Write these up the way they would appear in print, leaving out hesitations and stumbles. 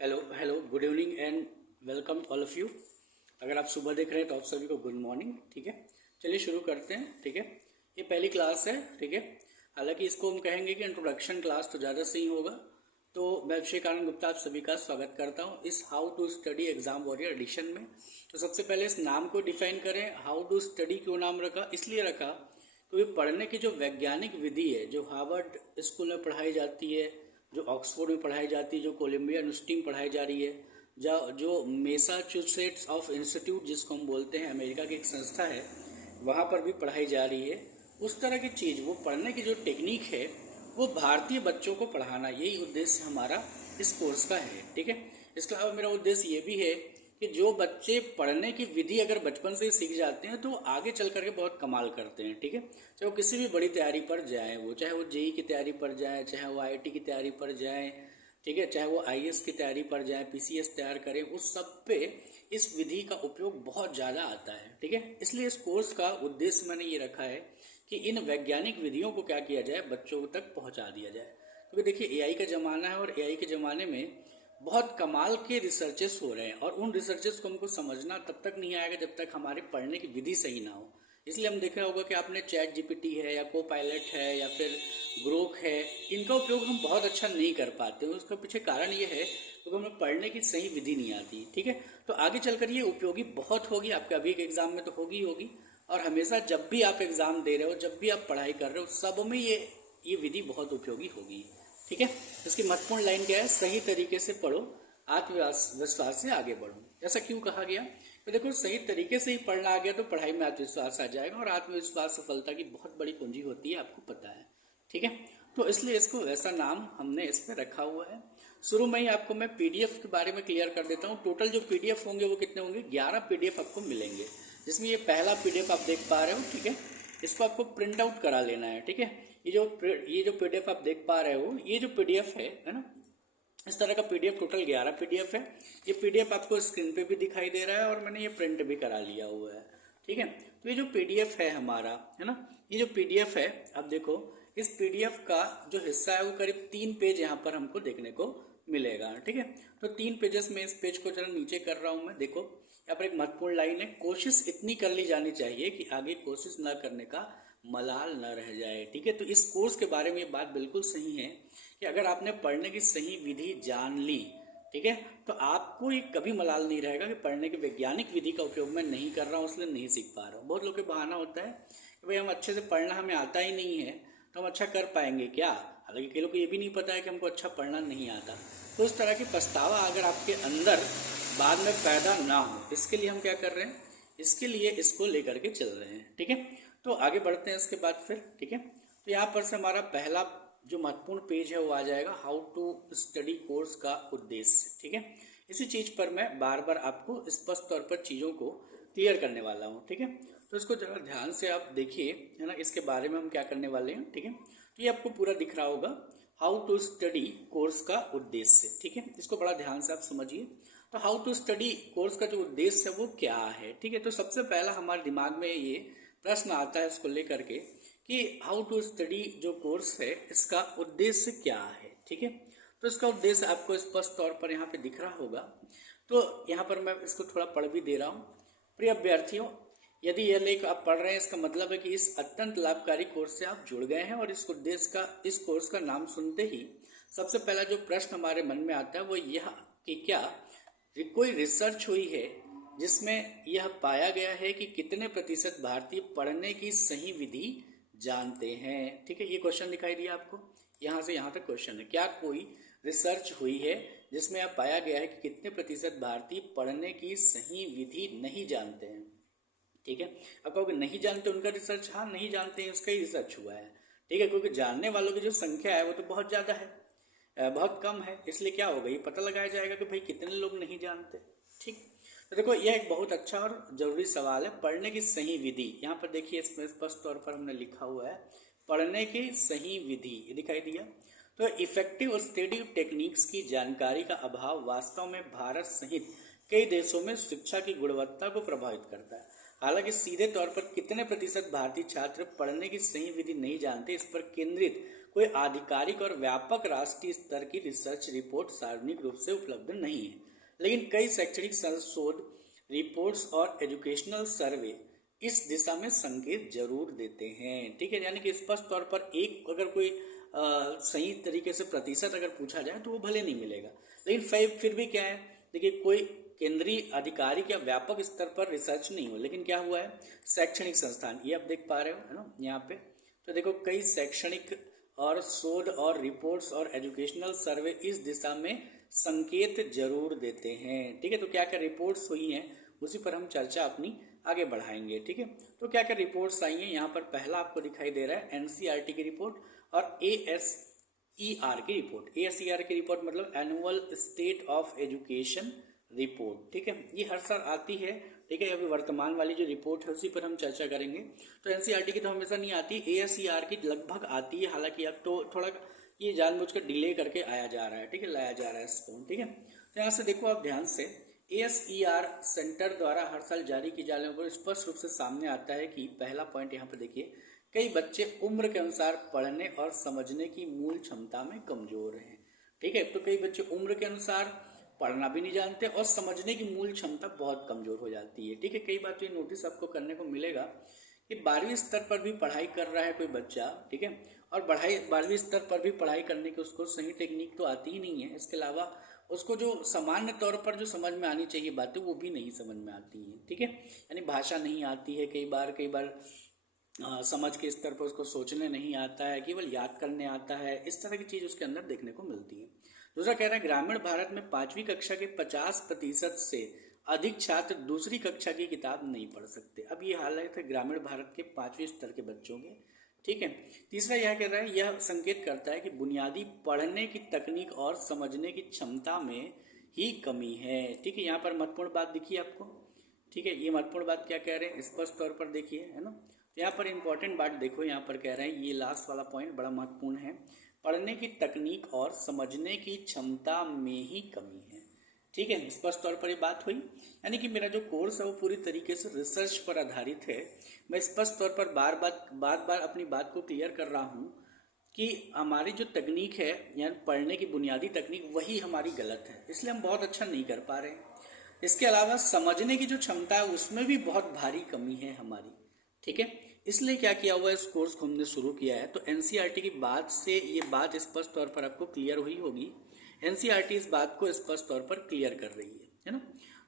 Hello hello, good evening and welcome all of you. अगर आप सुबह देख रहे हैं तो आप सभी को गुड मॉर्निंग। ठीक है, चलिए शुरू करते हैं। ठीक है, ये पहली क्लास है। ठीक है, हालांकि इसको हम कहेंगे कि इंट्रोडक्शन क्लास तो ज़्यादा सही होगा। तो मैं अभिषेक आनंद गुप्ता आप सभी का स्वागत करता हूँ इस how to study exam warrior edition में। तो सबसे पहले इस नाम को डिफाइन करें। हाउ टू स्टडी क्यों नाम रखा? इसलिए रखा क्योंकि पढ़ने की जो वैज्ञानिक विधि है, जो हार्वर्ड स्कूल में पढ़ाई जाती है, जो ऑक्सफोर्ड में पढ़ाई जाती है, जो कोलंबिया यूनिवर्सिटी में पढ़ाई जा रही है, जो मैसाचुसेट्स ऑफ इंस्टीट्यूट जिसको हम बोलते हैं, अमेरिका की एक संस्था है, वहाँ पर भी पढ़ाई जा रही है। उस तरह की चीज़, वो पढ़ने की जो टेक्निक है, वो भारतीय बच्चों को पढ़ाना, यही उद्देश्य हमारा इस कोर्स का है। ठीक है, इसके अलावा मेरा उद्देश्य ये भी है कि जो बच्चे पढ़ने की विधि अगर बचपन से ही सीख जाते हैं तो आगे चल करके बहुत कमाल करते हैं। ठीक है, चाहे वो किसी भी बड़ी तैयारी पर जाए, वो चाहे वो जेई की तैयारी पर जाए, चाहे वो आईआईटी की तैयारी पर जाए, ठीक है, चाहे वो आईएएस की तैयारी पर जाए, पीसीएस तैयार करें, उस सब पे इस विधि का उपयोग बहुत ज़्यादा आता है। ठीक है, इसलिए इस कोर्स का उद्देश्य मैंने ये रखा है कि इन वैज्ञानिक विधियों को क्या किया जाए, बच्चों तक पहुँचा दिया जाए। क्योंकि देखिए, एआई का ज़माना है और एआई के ज़माने में बहुत कमाल के रिसर्चेस हो रहे हैं, और उन रिसर्चेस को हमको समझना तब तक नहीं आएगा जब तक हमारे पढ़ने की विधि सही ना हो। इसलिए हम देख रहे होगा कि आपने चैट जीपीटी है या को पायलट है या फिर ग्रोक है, इनका उपयोग हम बहुत अच्छा नहीं कर पाते हैं। उसका पीछे कारण ये है क्योंकि हमें पढ़ने की सही विधि नहीं आती। ठीक है, तो आगे चलकर ये उपयोगी बहुत होगी, आपके अभी के एग्जाम में तो होगी होगी, और हमेशा जब भी आप एग्जाम दे रहे हो, जब भी आप पढ़ाई कर रहे हो, सब में ये विधि बहुत उपयोगी होगी। ठीक है, इसकी महत्वपूर्ण लाइन क्या है? सही तरीके से पढ़ो, आत्मविश्वास से आगे बढ़ो। ऐसा क्यों कहा गया? तो देखो, सही तरीके से ही पढ़ना आ गया तो पढ़ाई में आत्मविश्वास आ जाएगा, और आत्मविश्वास सफलता की बहुत बड़ी कुंजी होती है, आपको पता है। ठीक है, तो इसलिए इसको वैसा नाम हमने इस पर रखा हुआ है। शुरू में ही आपको मैं पीडीएफ के बारे में क्लियर कर देता हूँ। टोटल जो पीडीएफ होंगे वो कितने होंगे? 11 पीडीएफ आपको मिलेंगे, जिसमें ये पहला पीडीएफ आप देख पा रहे हो। ठीक है, इसको आपको प्रिंट आउट करा लेना है। ठीक है, ये जो पीडीएफ आप देख पा रहे हो, ये जो पीडीएफ है ना, इस तरह का पीडीएफ टोटल 11 पीडीएफ है। ये पीडीएफ आपको स्क्रीन पे भी दिखाई दे रहा है और मैंने ये प्रिंट भी करा लिया हुआ है। ठीक है, तो ये जो पीडीएफ है हमारा, है ना, ये जो पीडीएफ है, अब देखो, इस पीडीएफ का जो हिस्सा है वो करीब 3 पेज यहाँ पर हमको देखने को मिलेगा। ठीक है, तो 3 पेजेस में इस पेज को जरा नीचे कर रहा हूँ मैं। देखो, यहाँ पर एक महत्वपूर्ण लाइन है, कोशिश इतनी कर ली जानी चाहिए कि आगे कोशिश न करने का मलाल न रह जाए। ठीक है, तो इस कोर्स के बारे में ये बात बिल्कुल सही है कि अगर आपने पढ़ने की सही विधि जान ली, ठीक है, तो आपको ये कभी मलाल नहीं रहेगा कि पढ़ने की वैज्ञानिक विधि का उपयोग मैं नहीं कर रहा हूँ, इसलिए नहीं सीख पा रहा हूँ। बहुत लोग के बहाना होता है कि भाई हम अच्छे से पढ़ना हमें आता ही नहीं है, तो हम अच्छा कर पाएंगे क्या? हालांकि कई लोग को ये भी नहीं पता है कि हमको अच्छा पढ़ना नहीं आता। तो इस तरह की पछतावा अगर आपके अंदर बाद में पैदा ना हो, इसके लिए हम क्या कर रहे हैं? इसके लिए इसको लेकर के चल रहे हैं। ठीक है, तो आगे बढ़ते हैं इसके बाद फिर। ठीक है, तो यहाँ पर से हमारा पहला जो महत्वपूर्ण पेज है वो आ जाएगा, हाउ टू स्टडी कोर्स का उद्देश्य। ठीक है, इसी चीज़ पर मैं बार बार आपको स्पष्ट तौर पर चीज़ों को क्लियर करने वाला हूँ। ठीक है, तो इसको जरा ध्यान से आप देखिए, है ना, इसके बारे में हम क्या करने वाले हैं। ठीक है, तो ये आपको पूरा दिख रहा होगा, हाउ टू स्टडी कोर्स का उद्देश्य। ठीक है, इसको बड़ा ध्यान से आप समझिए। तो हाउ टू स्टडी कोर्स का जो उद्देश्य है वो क्या है? ठीक है, तो सबसे पहला हमारे दिमाग में ये प्रश्न आता है इसको लेकर के कि हाउ टू स्टडी जो कोर्स है, इसका उद्देश्य क्या है? ठीक है, तो इसका उद्देश्य आपको स्पष्ट तौर पर यहाँ पे दिख रहा होगा। तो यहाँ पर मैं इसको थोड़ा पढ़ भी दे रहा हूँ। प्रिय अभ्यर्थियों, यदि यह लेख आप पढ़ रहे हैं, इसका मतलब है कि इस अत्यंत लाभकारी कोर्स से आप जुड़ गए हैं, और इस कोर्स का नाम सुनते ही सबसे पहला जो प्रश्न हमारे मन में आता है वो यह कि क्या कोई रिसर्च हुई है जिसमें यह पाया गया है कि कितने प्रतिशत भारतीय पढ़ने की सही विधि जानते हैं। ठीक है, ये क्वेश्चन दिखाई दिया आपको, यहाँ से यहाँ तक क्वेश्चन है, क्या कोई रिसर्च हुई है जिसमें यह पाया गया है कि कितने प्रतिशत भारतीय पढ़ने की सही विधि नहीं जानते हैं? ठीक है, अब कहोगे नहीं जानते उनका रिसर्च, हाँ, नहीं जानते हैं उसका ही रिसर्च हुआ है। ठीक है, क्योंकि जानने वालों की जो संख्या है वो तो बहुत ज़्यादा है, बहुत कम है, इसलिए क्या होगा, ये पता लगाया जाएगा कि भाई कितने लोग नहीं जानते। ठीक, तो देखो, यह एक बहुत अच्छा और जरूरी सवाल है, पढ़ने की सही विधि। यहाँ पर देखिए, इसमें स्पष्ट तौर पर हमने लिखा हुआ है पढ़ने की सही विधि, ये दिखाई दिया। तो इफेक्टिव स्टडी टेक्निक्स की जानकारी का अभाव वास्तव में भारत सहित कई देशों में शिक्षा की गुणवत्ता को प्रभावित करता है। हालांकि सीधे तौर पर कितने प्रतिशत भारतीय छात्र पढ़ने की सही विधि नहीं जानते, इस पर केंद्रित कोई आधिकारिक और व्यापक राष्ट्रीय स्तर की रिसर्च रिपोर्ट सार्वजनिक रूप से उपलब्ध नहीं है, लेकिन कई शैक्षणिक शोध रिपोर्ट्स और एजुकेशनल सर्वे इस दिशा में संकेत जरूर देते हैं। ठीक है, यानी कि स्पष्ट तौर पर एक अगर कोई सही तरीके से प्रतिशत अगर पूछा जाए तो वो भले नहीं मिलेगा, लेकिन फिर भी क्या है, देखिए कोई केंद्रीय आधिकारिक या व्यापक स्तर पर रिसर्च नहीं हो, लेकिन क्या हुआ है, शैक्षणिक संस्थान, ये आप देख पा रहे हो है ना यहाँ पे। तो देखो कई शैक्षणिक और शोध और रिपोर्ट्स और एजुकेशनल सर्वे इस दिशा में संकेत जरूर देते हैं। ठीक है, तो क्या क्या रिपोर्ट्स हुई हैं उसी पर हम चर्चा अपनी आगे बढ़ाएंगे। ठीक है, तो क्या क्या रिपोर्ट्स आई हैं, यहाँ पर पहला आपको दिखाई दे रहा है एनसीईआरटी की रिपोर्ट और एएसईआर की रिपोर्ट। एएसईआर की रिपोर्ट मतलब annual state of education report. ठीक है, ये हर साल आती है। ठीक है, अभी वर्तमान वाली जो रिपोर्ट है उसी पर हम चर्चा करेंगे। तो एनसीईआरटी की तो हमेशा नहीं आती, एएसईआर की लगभग आती है, हालांकि अब तो थोड़ा ये जानबूझकर डिले करके आया जा रहा है। ठीक है, लाया जा रहा है इसको। ठीक है, तो यहाँ से देखो आप ध्यान से, एएसईआर सेंटर द्वारा हर साल जारी की जाने पर स्पष्ट रूप से सामने आता है कि पहला पॉइंट यहाँ पर देखिए, कई बच्चे उम्र के अनुसार पढ़ने और समझने की मूल क्षमता में कमजोर हैं। ठीक है, तो कई बच्चे उम्र के अनुसार पढ़ना भी नहीं जानते और समझने की मूल क्षमता बहुत कमजोर हो जाती है। ठीक है, कई बार तो ये नोटिस आपको करने को मिलेगा कि 12वीं स्तर पर भी पढ़ाई कर रहा है कोई बच्चा, ठीक है, और 12वीं स्तर पर भी पढ़ाई करने की उसको सही टेक्निक तो आती ही नहीं है। इसके अलावा उसको जो सामान्य तौर पर जो समझ में आनी चाहिए बातें वो भी नहीं समझ में आती हैं। ठीक है, यानी भाषा नहीं आती है, कई बार समझ के स्तर पर उसको सोचने नहीं आता है, केवल याद करने आता है। इस तरह की चीज उसके अंदर देखने को मिलती है। दूसरा कह रहा है, ग्रामीण भारत में 5वीं कक्षा के 50% से अधिक छात्र दूसरी कक्षा की किताब नहीं पढ़ सकते। अब ये हालत है ग्रामीण भारत के 5वीं स्तर के बच्चों के। ठीक है, तीसरा यह कह रहा है, यह संकेत करता है कि बुनियादी पढ़ने की तकनीक और समझने की क्षमता में ही कमी है। ठीक है, यहाँ पर महत्वपूर्ण बात दिखी आपको। ठीक है, ये महत्वपूर्ण बात क्या कह रहे हैं, स्पष्ट तौर पर देखिए, है ना। तो यहाँ पर इंपॉर्टेंट बात देखो, यहाँ पर कह रहे हैं, ये लास्ट वाला पॉइंट बड़ा महत्वपूर्ण है, पढ़ने की तकनीक और समझने की क्षमता में ही कमी है। ठीक है, स्पष्ट तौर पर ये बात हुई, यानी कि मेरा जो कोर्स है वो पूरी तरीके से रिसर्च पर आधारित है। मैं स्पष्ट तौर पर बार बार अपनी बात को क्लियर कर रहा हूँ कि हमारी जो तकनीक है, यानी पढ़ने की बुनियादी तकनीक, वही हमारी गलत है, इसलिए हम बहुत अच्छा नहीं कर पा रहे हैं। इसके अलावा समझने की जो क्षमता है उसमें भी बहुत भारी कमी है हमारी। ठीक है, इसलिए क्या किया हुआ है, इस कोर्स को हमने शुरू किया है। तो एनसीईआरटी की बात से ये बात स्पष्ट तौर पर आपको क्लियर हुई होगी। एनसीईआरटी इस बात को स्पष्ट तौर पर क्लियर कर रही है ना।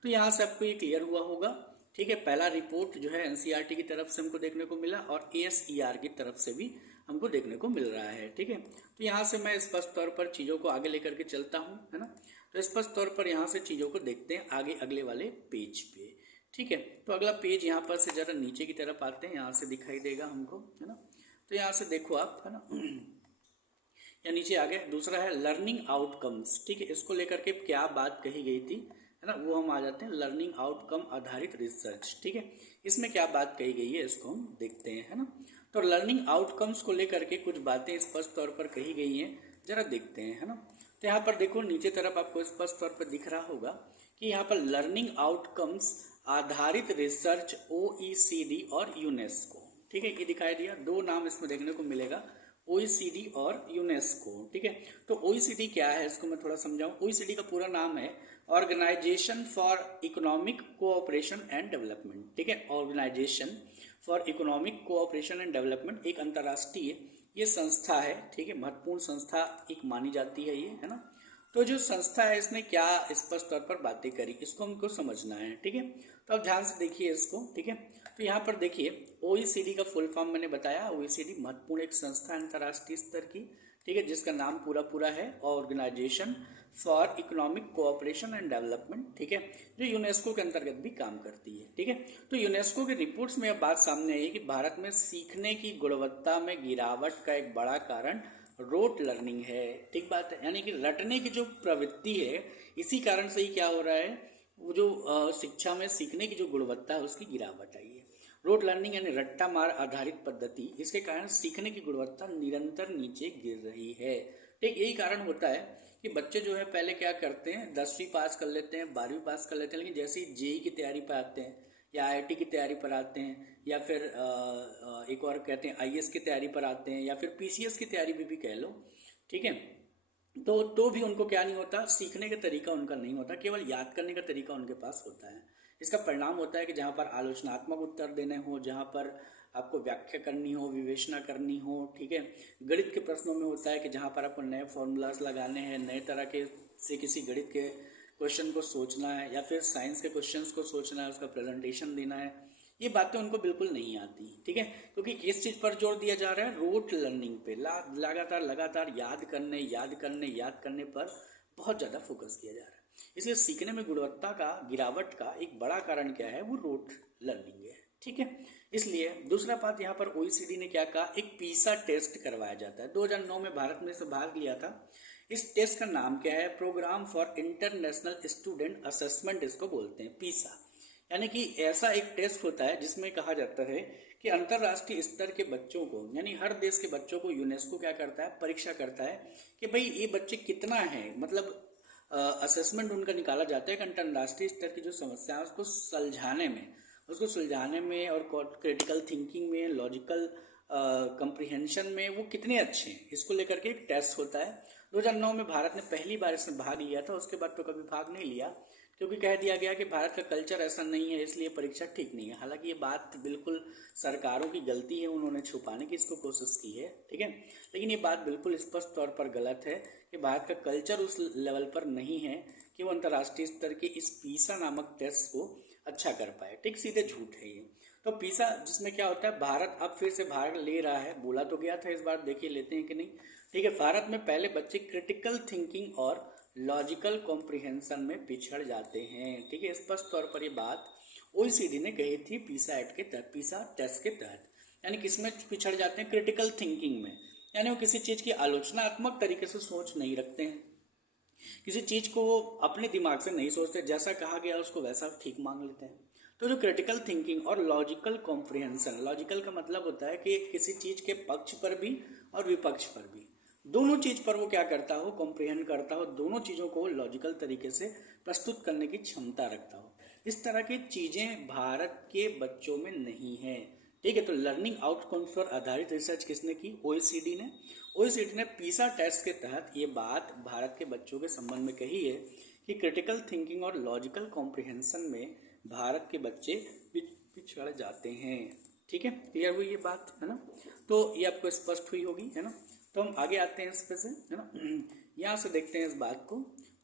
तो यहाँ से आपको ये क्लियर हुआ होगा। ठीक है, पहला रिपोर्ट जो है एनसीईआरटी की तरफ से हमको देखने को मिला और एएसईआर की तरफ से भी हमको देखने को मिल रहा है। ठीक है, तो यहाँ से मैं स्पष्ट तौर पर चीज़ों को आगे लेकर के चलता हूँ, है ना। तो स्पष्ट तौर पर यहाँ से चीज़ों को देखते हैं आगे अगले वाले पेज पे। ठीक है, तो अगला पेज यहाँ पर से जरा नीचे की तरफ आते हैं, यहाँ से दिखाई देगा हमको, है ना। तो यहाँ से देखो आप, है ना, या नीचे आ गए। दूसरा है लर्निंग आउटकम्स। ठीक है, इसको लेकर के क्या बात कही गई थी, है ना, वो हम आ जाते हैं लर्निंग आउटकम आधारित रिसर्च। ठीक है, इसमें क्या बात कही गई है इसको हम देखते हैं, है ना। तो लर्निंग आउटकम्स को लेकर के कुछ बातें स्पष्ट तौर पर कही गई हैं, जरा देखते हैं, है ना। तो यहाँ पर देखो नीचे तरफ आपको स्पष्ट तौर पर दिख रहा होगा कि यहाँ पर लर्निंग आउटकम्स आधारित रिसर्च ओईसीडी और यूनेस्को। ठीक है, ये दिखाई दिया, दो नाम इसमें देखने को मिलेगा, ओईसीडी और यूनेस्को। ठीक है, तो ओईसीडी क्या है इसको मैं थोड़ा समझाऊं। ओईसीडी का पूरा नाम है organisation for economic cooperation and development. ठीक है, organisation for economic cooperation and development एक अंतर्राष्ट्रीय ये संस्था है। ठीक है, महत्वपूर्ण संस्था एक मानी जाती है ये, है ना। तो जो संस्था है इसने क्या स्पष्ट तौर पर बातें करी, इसको हमको समझना है। ठीक है, तो अब ध्यान से देखिए इसको। ठीक है, तो यहाँ पर देखिए ओईसीडी का फुल फॉर्म मैंने बताया, ओईसीडी महत्वपूर्ण एक संस्था अंतर्राष्ट्रीय स्तर की। ठीक है, जिसका नाम पूरा है organisation for economic cooperation and development. ठीक है, जो यूनेस्को के अंतर्गत भी काम करती है। ठीक है, तो यूनेस्को के रिपोर्ट्स में यह बात सामने आई कि भारत में सीखने की गुणवत्ता में गिरावट का एक बड़ा कारण रोट लर्निंग है। ठीक बात है, यानी कि रटने की जो प्रवृत्ति है, इसी कारण से ही क्या हो रहा है, वो जो शिक्षा में सीखने की जो गुणवत्ता है उसकी गिरावट आई है। रोट लर्निंग यानी रट्टा मार आधारित पद्धति, इसके कारण सीखने की गुणवत्ता निरंतर नीचे गिर रही है। ठीक, यही कारण होता है कि बच्चे जो है पहले क्या करते हैं, 10वीं पास कर लेते हैं, 12वीं पास कर लेते हैं, लेकिन जैसे ही जेई की तैयारी पर आते हैं या आईआईटी की तैयारी पर आते हैं, या फिर एक और कहते हैं आईएएस की तैयारी पर आते हैं, या फिर पीसीएस की तैयारी भी कह लो, ठीक है। तो भी उनको क्या नहीं होता, सीखने का तरीका उनका नहीं होता, केवल याद करने का तरीका उनके पास होता है। इसका परिणाम होता है कि जहाँ पर आलोचनात्मक उत्तर देने हो, जहाँ पर आपको व्याख्या करनी हो, विवेचना करनी हो, ठीक है। गणित के प्रश्नों में होता है कि जहाँ पर आपको नए फॉर्मूलाज लगाने हैं, नए तरह के से किसी गणित के क्वेश्चन को सोचना है, या फिर साइंस के क्वेश्चंस को सोचना है, उसका प्रेजेंटेशन देना है, ये बातें उनको बिल्कुल नहीं आती, ठीक है। क्योंकि किस चीज़ पर जोर दिया जा रहा है, रोट लर्निंग पे, लगातार याद करने पर बहुत ज़्यादा फोकस किया जा रहा है। इसलिए सीखने में गुणवत्ता का गिरावट का एक बड़ा कारण क्या है, वो रोट लर्निंग है, ठीक है। इसलिए दूसरा बात यहाँ पर ओईसीडी ने क्या कहा, एक पीसा टेस्ट करवाया जाता है। 2009 में भारत में इसे भाग लिया था। इस टेस्ट का नाम क्या है, programme for international student assessment इसको बोलते हैं, पीसा। यानी कि ऐसा एक टेस्ट होता है जिसमें कहा जाता है कि अंतर्राष्ट्रीय स्तर के बच्चों को, यानी हर देश के बच्चों को यूनेस्को क्या करता है, परीक्षा करता है कि भाई ये बच्चे कितना है, मतलब असेसमेंट उनका निकाला जाता है कि अंतर्राष्ट्रीय स्तर की जो समस्या है उसको सुलझाने में और क्रिटिकल थिंकिंग में, लॉजिकल कंप्रिहेंशन में वो कितने अच्छे हैं, इसको लेकर के एक टेस्ट होता है। 2009 में भारत ने पहली बार इसमें भाग लिया था, उसके बाद तो कभी भाग नहीं लिया, क्योंकि कह दिया गया कि भारत का कल्चर ऐसा नहीं है, इसलिए परीक्षा ठीक नहीं है। हालांकि ये बात बिल्कुल सरकारों की गलती है, उन्होंने छुपाने की इसको कोशिश की है, ठीक है। लेकिन ये बात बिल्कुल स्पष्ट तौर पर गलत है कि भारत का कल्चर उस लेवल पर नहीं है कि वो अंतर्राष्ट्रीय स्तर के इस पीसा नामक टेस्ट को अच्छा कर पाए, ठीक, सीधे झूठ है ये। तो पीसा जिसमें क्या होता है, भारत अब फिर से भाग ले रहा है, बोला तो गया था इस बार, देखिए लेते हैं कि नहीं, ठीक है। भारत में पहले बच्चे क्रिटिकल थिंकिंग और लॉजिकल कॉम्प्रिहेंशन में पिछड़ जाते हैं, ठीक है। स्पष्ट तौर पर ये बात ओईसीडी ने कही थी पीसा एक्ट के तहत, पीसा टेस्ट के तहत। यानी किसमें पिछड़ जाते हैं, क्रिटिकल थिंकिंग में, यानी वो किसी चीज़ की आलोचनात्मक तरीके से सोच नहीं रखते हैं, किसी चीज़ को वो अपने दिमाग से नहीं सोचते, जैसा कहा गया उसको वैसा ठीक मान लेते हैं। तो जो क्रिटिकल थिंकिंग और लॉजिकल कॉम्प्रिहेंशन, लॉजिकल का मतलब होता है कि किसी चीज़ के पक्ष पर भी और विपक्ष पर भी, दोनों चीज़ पर वो क्या करता हो, कॉम्प्रिहेंड करता हो, दोनों चीज़ों को लॉजिकल तरीके से प्रस्तुत करने की क्षमता रखता हो। इस तरह की चीज़ें भारत के बच्चों में नहीं है, ठीक है। तो लर्निंग आउटकम्स पर आधारित रिसर्च किसने की, ओईसीडी ने। ओईसीडी ने पीसा टेस्ट के तहत ये बात भारत के बच्चों के संबंध में कही है कि क्रिटिकल थिंकिंग और लॉजिकल कॉम्प्रिहेंशन में भारत के बच्चे पिछड़ जाते हैं, ठीक है। क्लियर हुई ये बात, है ना। तो ये आपको स्पष्ट हुई होगी, है ना। तो हम आगे आते हैं इस पे से, है ना। यहाँ से देखते हैं इस बात को।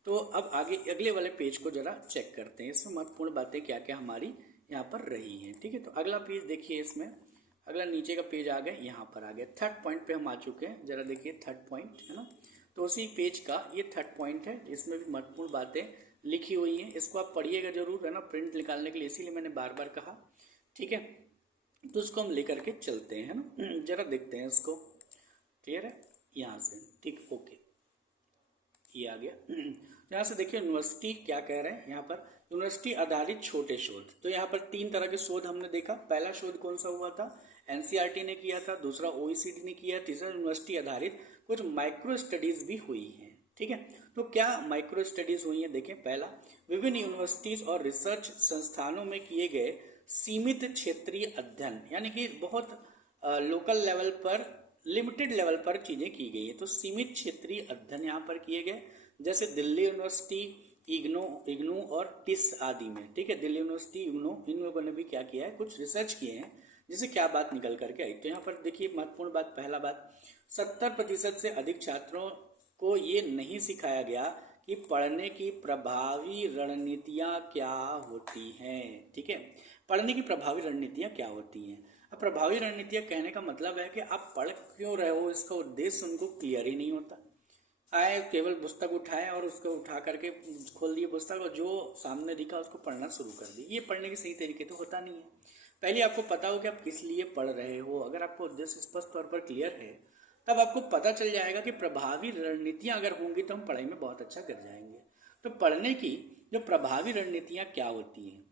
तो अब आगे अगले वाले पेज को जरा चेक करते हैं, इसमें महत्वपूर्ण बातें क्या क्या हमारी यहाँ पर रही हैं, ठीक है। तो अगला पेज देखिए, इसमें अगला नीचे का पेज आ गया, यहाँ पर आ गया, थर्ड पॉइंट पे हम आ चुके हैं। जरा देखिए थर्ड पॉइंट, है ना। तो उसी पेज का ये थर्ड पॉइंट है, इसमें भी महत्वपूर्ण बातें लिखी हुई हैं, इसको आप पढ़िएगा जरूर, है ना, प्रिंट निकालने के लिए, इसीलिए मैंने बार बार कहा, ठीक है। तो उसको हम लेकर के चलते हैं, है ना। जरा देखते हैं इसको, क्लियर है यहाँ से, ठीक, ओके, ये आ गया। यहाँ से देखिए यूनिवर्सिटी क्या कह रहे हैं यहाँ पर, यूनिवर्सिटी आधारित छोटे शोध। तो यहाँ पर 3 तरह के शोध हमने देखा। पहला शोध कौन सा हुआ था, एनसीईआरटी ने किया था, दूसरा ओईसीडी ने किया, तीसरा यूनिवर्सिटी आधारित कुछ माइक्रो स्टडीज भी हुई है, ठीक है। तो क्या माइक्रो स्टडीज हुई है, देखें। पहला, विभिन्न यूनिवर्सिटीज और रिसर्च संस्थानों में किए गए सीमित क्षेत्रीय अध्ययन, यानी कि बहुत लोकल लेवल पर, लिमिटेड लेवल पर चीज़ें की गई है। तो सीमित क्षेत्रीय अध्ययन यहाँ पर किए गए, जैसे दिल्ली यूनिवर्सिटी, इग्नू और टिस आदि में, ठीक है। दिल्ली यूनिवर्सिटी, इग्नू, इन लोगों ने भी क्या किया है, कुछ रिसर्च किए हैं, जिससे क्या बात निकल करके आई। तो यहाँ पर देखिए महत्वपूर्ण बात, पहला बात, 70% से अधिक छात्रों को ये नहीं सिखाया गया कि पढ़ने की प्रभावी रणनीतियाँ क्या होती हैं, ठीक है। पढ़ने की प्रभावी रणनीतियाँ क्या होती हैं। अब प्रभावी रणनीतियाँ कहने का मतलब है कि आप पढ़ क्यों रहे हो, इसका उद्देश्य उनको क्लियर ही नहीं होता। आए केवल पुस्तक उठाए और उसको उठा करके खोल दिए पुस्तक और जो सामने दिखा उसको पढ़ना शुरू कर दिए, ये पढ़ने के सही तरीके तो होता नहीं है। पहले आपको पता हो कि आप किस लिए पढ़ रहे हो। अगर आपको उद्देश्य स्पष्ट तौर पर क्लियर है, तब आपको पता चल जाएगा कि प्रभावी रणनीतियाँ अगर होंगी तो हम पढ़ाई में बहुत अच्छा कर जाएंगे। तो पढ़ने की जो प्रभावी रणनीतियाँ क्या होती हैं,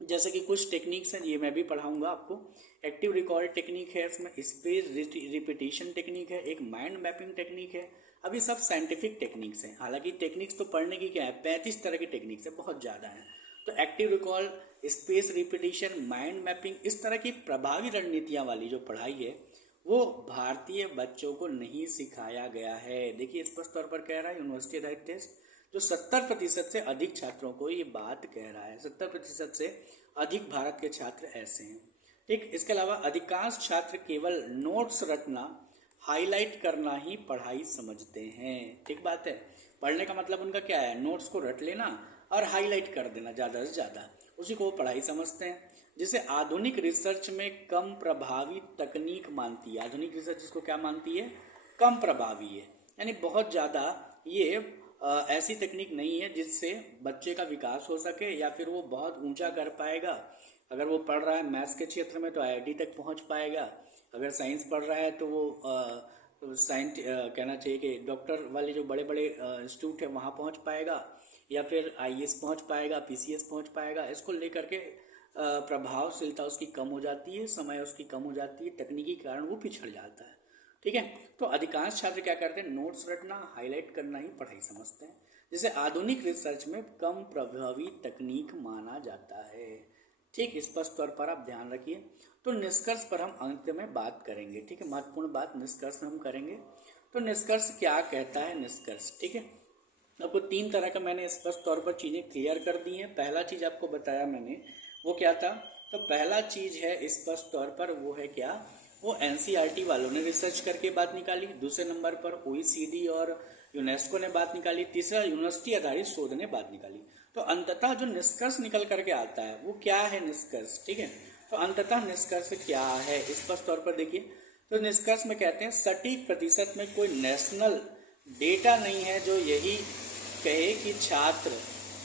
जैसे कि कुछ टेक्निक्स हैं, ये मैं भी पढ़ाऊंगा आपको। एक्टिव रिकॉल टेक्निक है, इसमें स्पेस रिपीटिशन टेक्निक है, एक माइंड मैपिंग टेक्निक है। अभी सब साइंटिफिक टेक्निक्स हैं। हालांकि टेक्निक्स तो पढ़ने की क्या है, 35 तरह की टेक्निक्स है, बहुत ज़्यादा है। तो active recall, space repetition, mind mapping, इस तरह की प्रभावी रणनीतियाँ वाली जो पढ़ाई है वो भारतीय बच्चों को नहीं सिखाया गया है। देखिए स्पष्ट तौर पर कह रहा है यूनिवर्सिटी आधारित टेस्ट, जो 70% से अधिक छात्रों को ये बात कह रहा है। 70% से अधिक भारत के छात्र ऐसे हैं। ठीक, इसके अलावा अधिकांश छात्र केवल नोट्स रटना, हाईलाइट करना ही पढ़ाई समझते हैं। ठीक बात है, पढ़ने का मतलब उनका क्या है, नोट्स को रट लेना और हाईलाइट कर देना ज़्यादा से ज़्यादा, उसी को वो पढ़ाई समझते हैं, जिसे आधुनिक रिसर्च में कम प्रभावी तकनीक मानती है। आधुनिक रिसर्च इसको क्या मानती है, कम प्रभावी है, यानी बहुत ज़्यादा ये ऐसी तकनीक नहीं है जिससे बच्चे का विकास हो सके या फिर वो बहुत ऊंचा कर पाएगा। अगर वो पढ़ रहा है मैथ्स के क्षेत्र में तो आईआईटी तक पहुंच पाएगा, अगर साइंस पढ़ रहा है तो वो साइंस कहना चाहिए कि डॉक्टर वाले जो बड़े बड़े इंस्टीट्यूट है वहाँ पहुँच पाएगा, या फिर आईएएस पहुँच पाएगा, पीसीएस पहुँच पाएगा। इसको लेकर के प्रभावशीलता उसकी कम हो जाती है, समय उसकी कम हो जाती है, तकनीकी कारण वो पिछड़ जाता है। ठीक है, तो अधिकांश छात्र क्या करते हैं, नोट्स रटना, हाईलाइट करना ही पढ़ाई समझते हैं, जिसे आधुनिक रिसर्च में कम प्रभावी तकनीक माना जाता है। ठीक, स्पष्ट तौर पर आप ध्यान रखिए। तो निष्कर्ष पर हम अंत में बात करेंगे। ठीक है, महत्वपूर्ण बात निष्कर्ष में हम करेंगे। तो निष्कर्ष क्या कहता है, निष्कर्ष, ठीक है, आपको 3 तरह का मैंने स्पष्ट तौर पर चीज़ें क्लियर कर दी हैं। पहला चीज़ आपको बताया मैंने, वो क्या था, तो पहला चीज़ है स्पष्ट तौर पर वो है क्या, वो एनसीईआरटी वालों ने रिसर्च करके बात निकाली। दूसरे नंबर पर ओईसीडी और यूनेस्को ने बात निकाली। तीसरा यूनिवर्सिटी आधारित शोध ने बात निकाली। तो अंततः जो निष्कर्ष निकल करके आता है वो क्या है, निष्कर्ष। ठीक है, तो अंततः निष्कर्ष क्या है, स्पष्ट तौर पर देखिए। तो निष्कर्ष में कहते हैं सटीक प्रतिशत में कोई नेशनल डेटा नहीं है जो यही कहे कि छात्र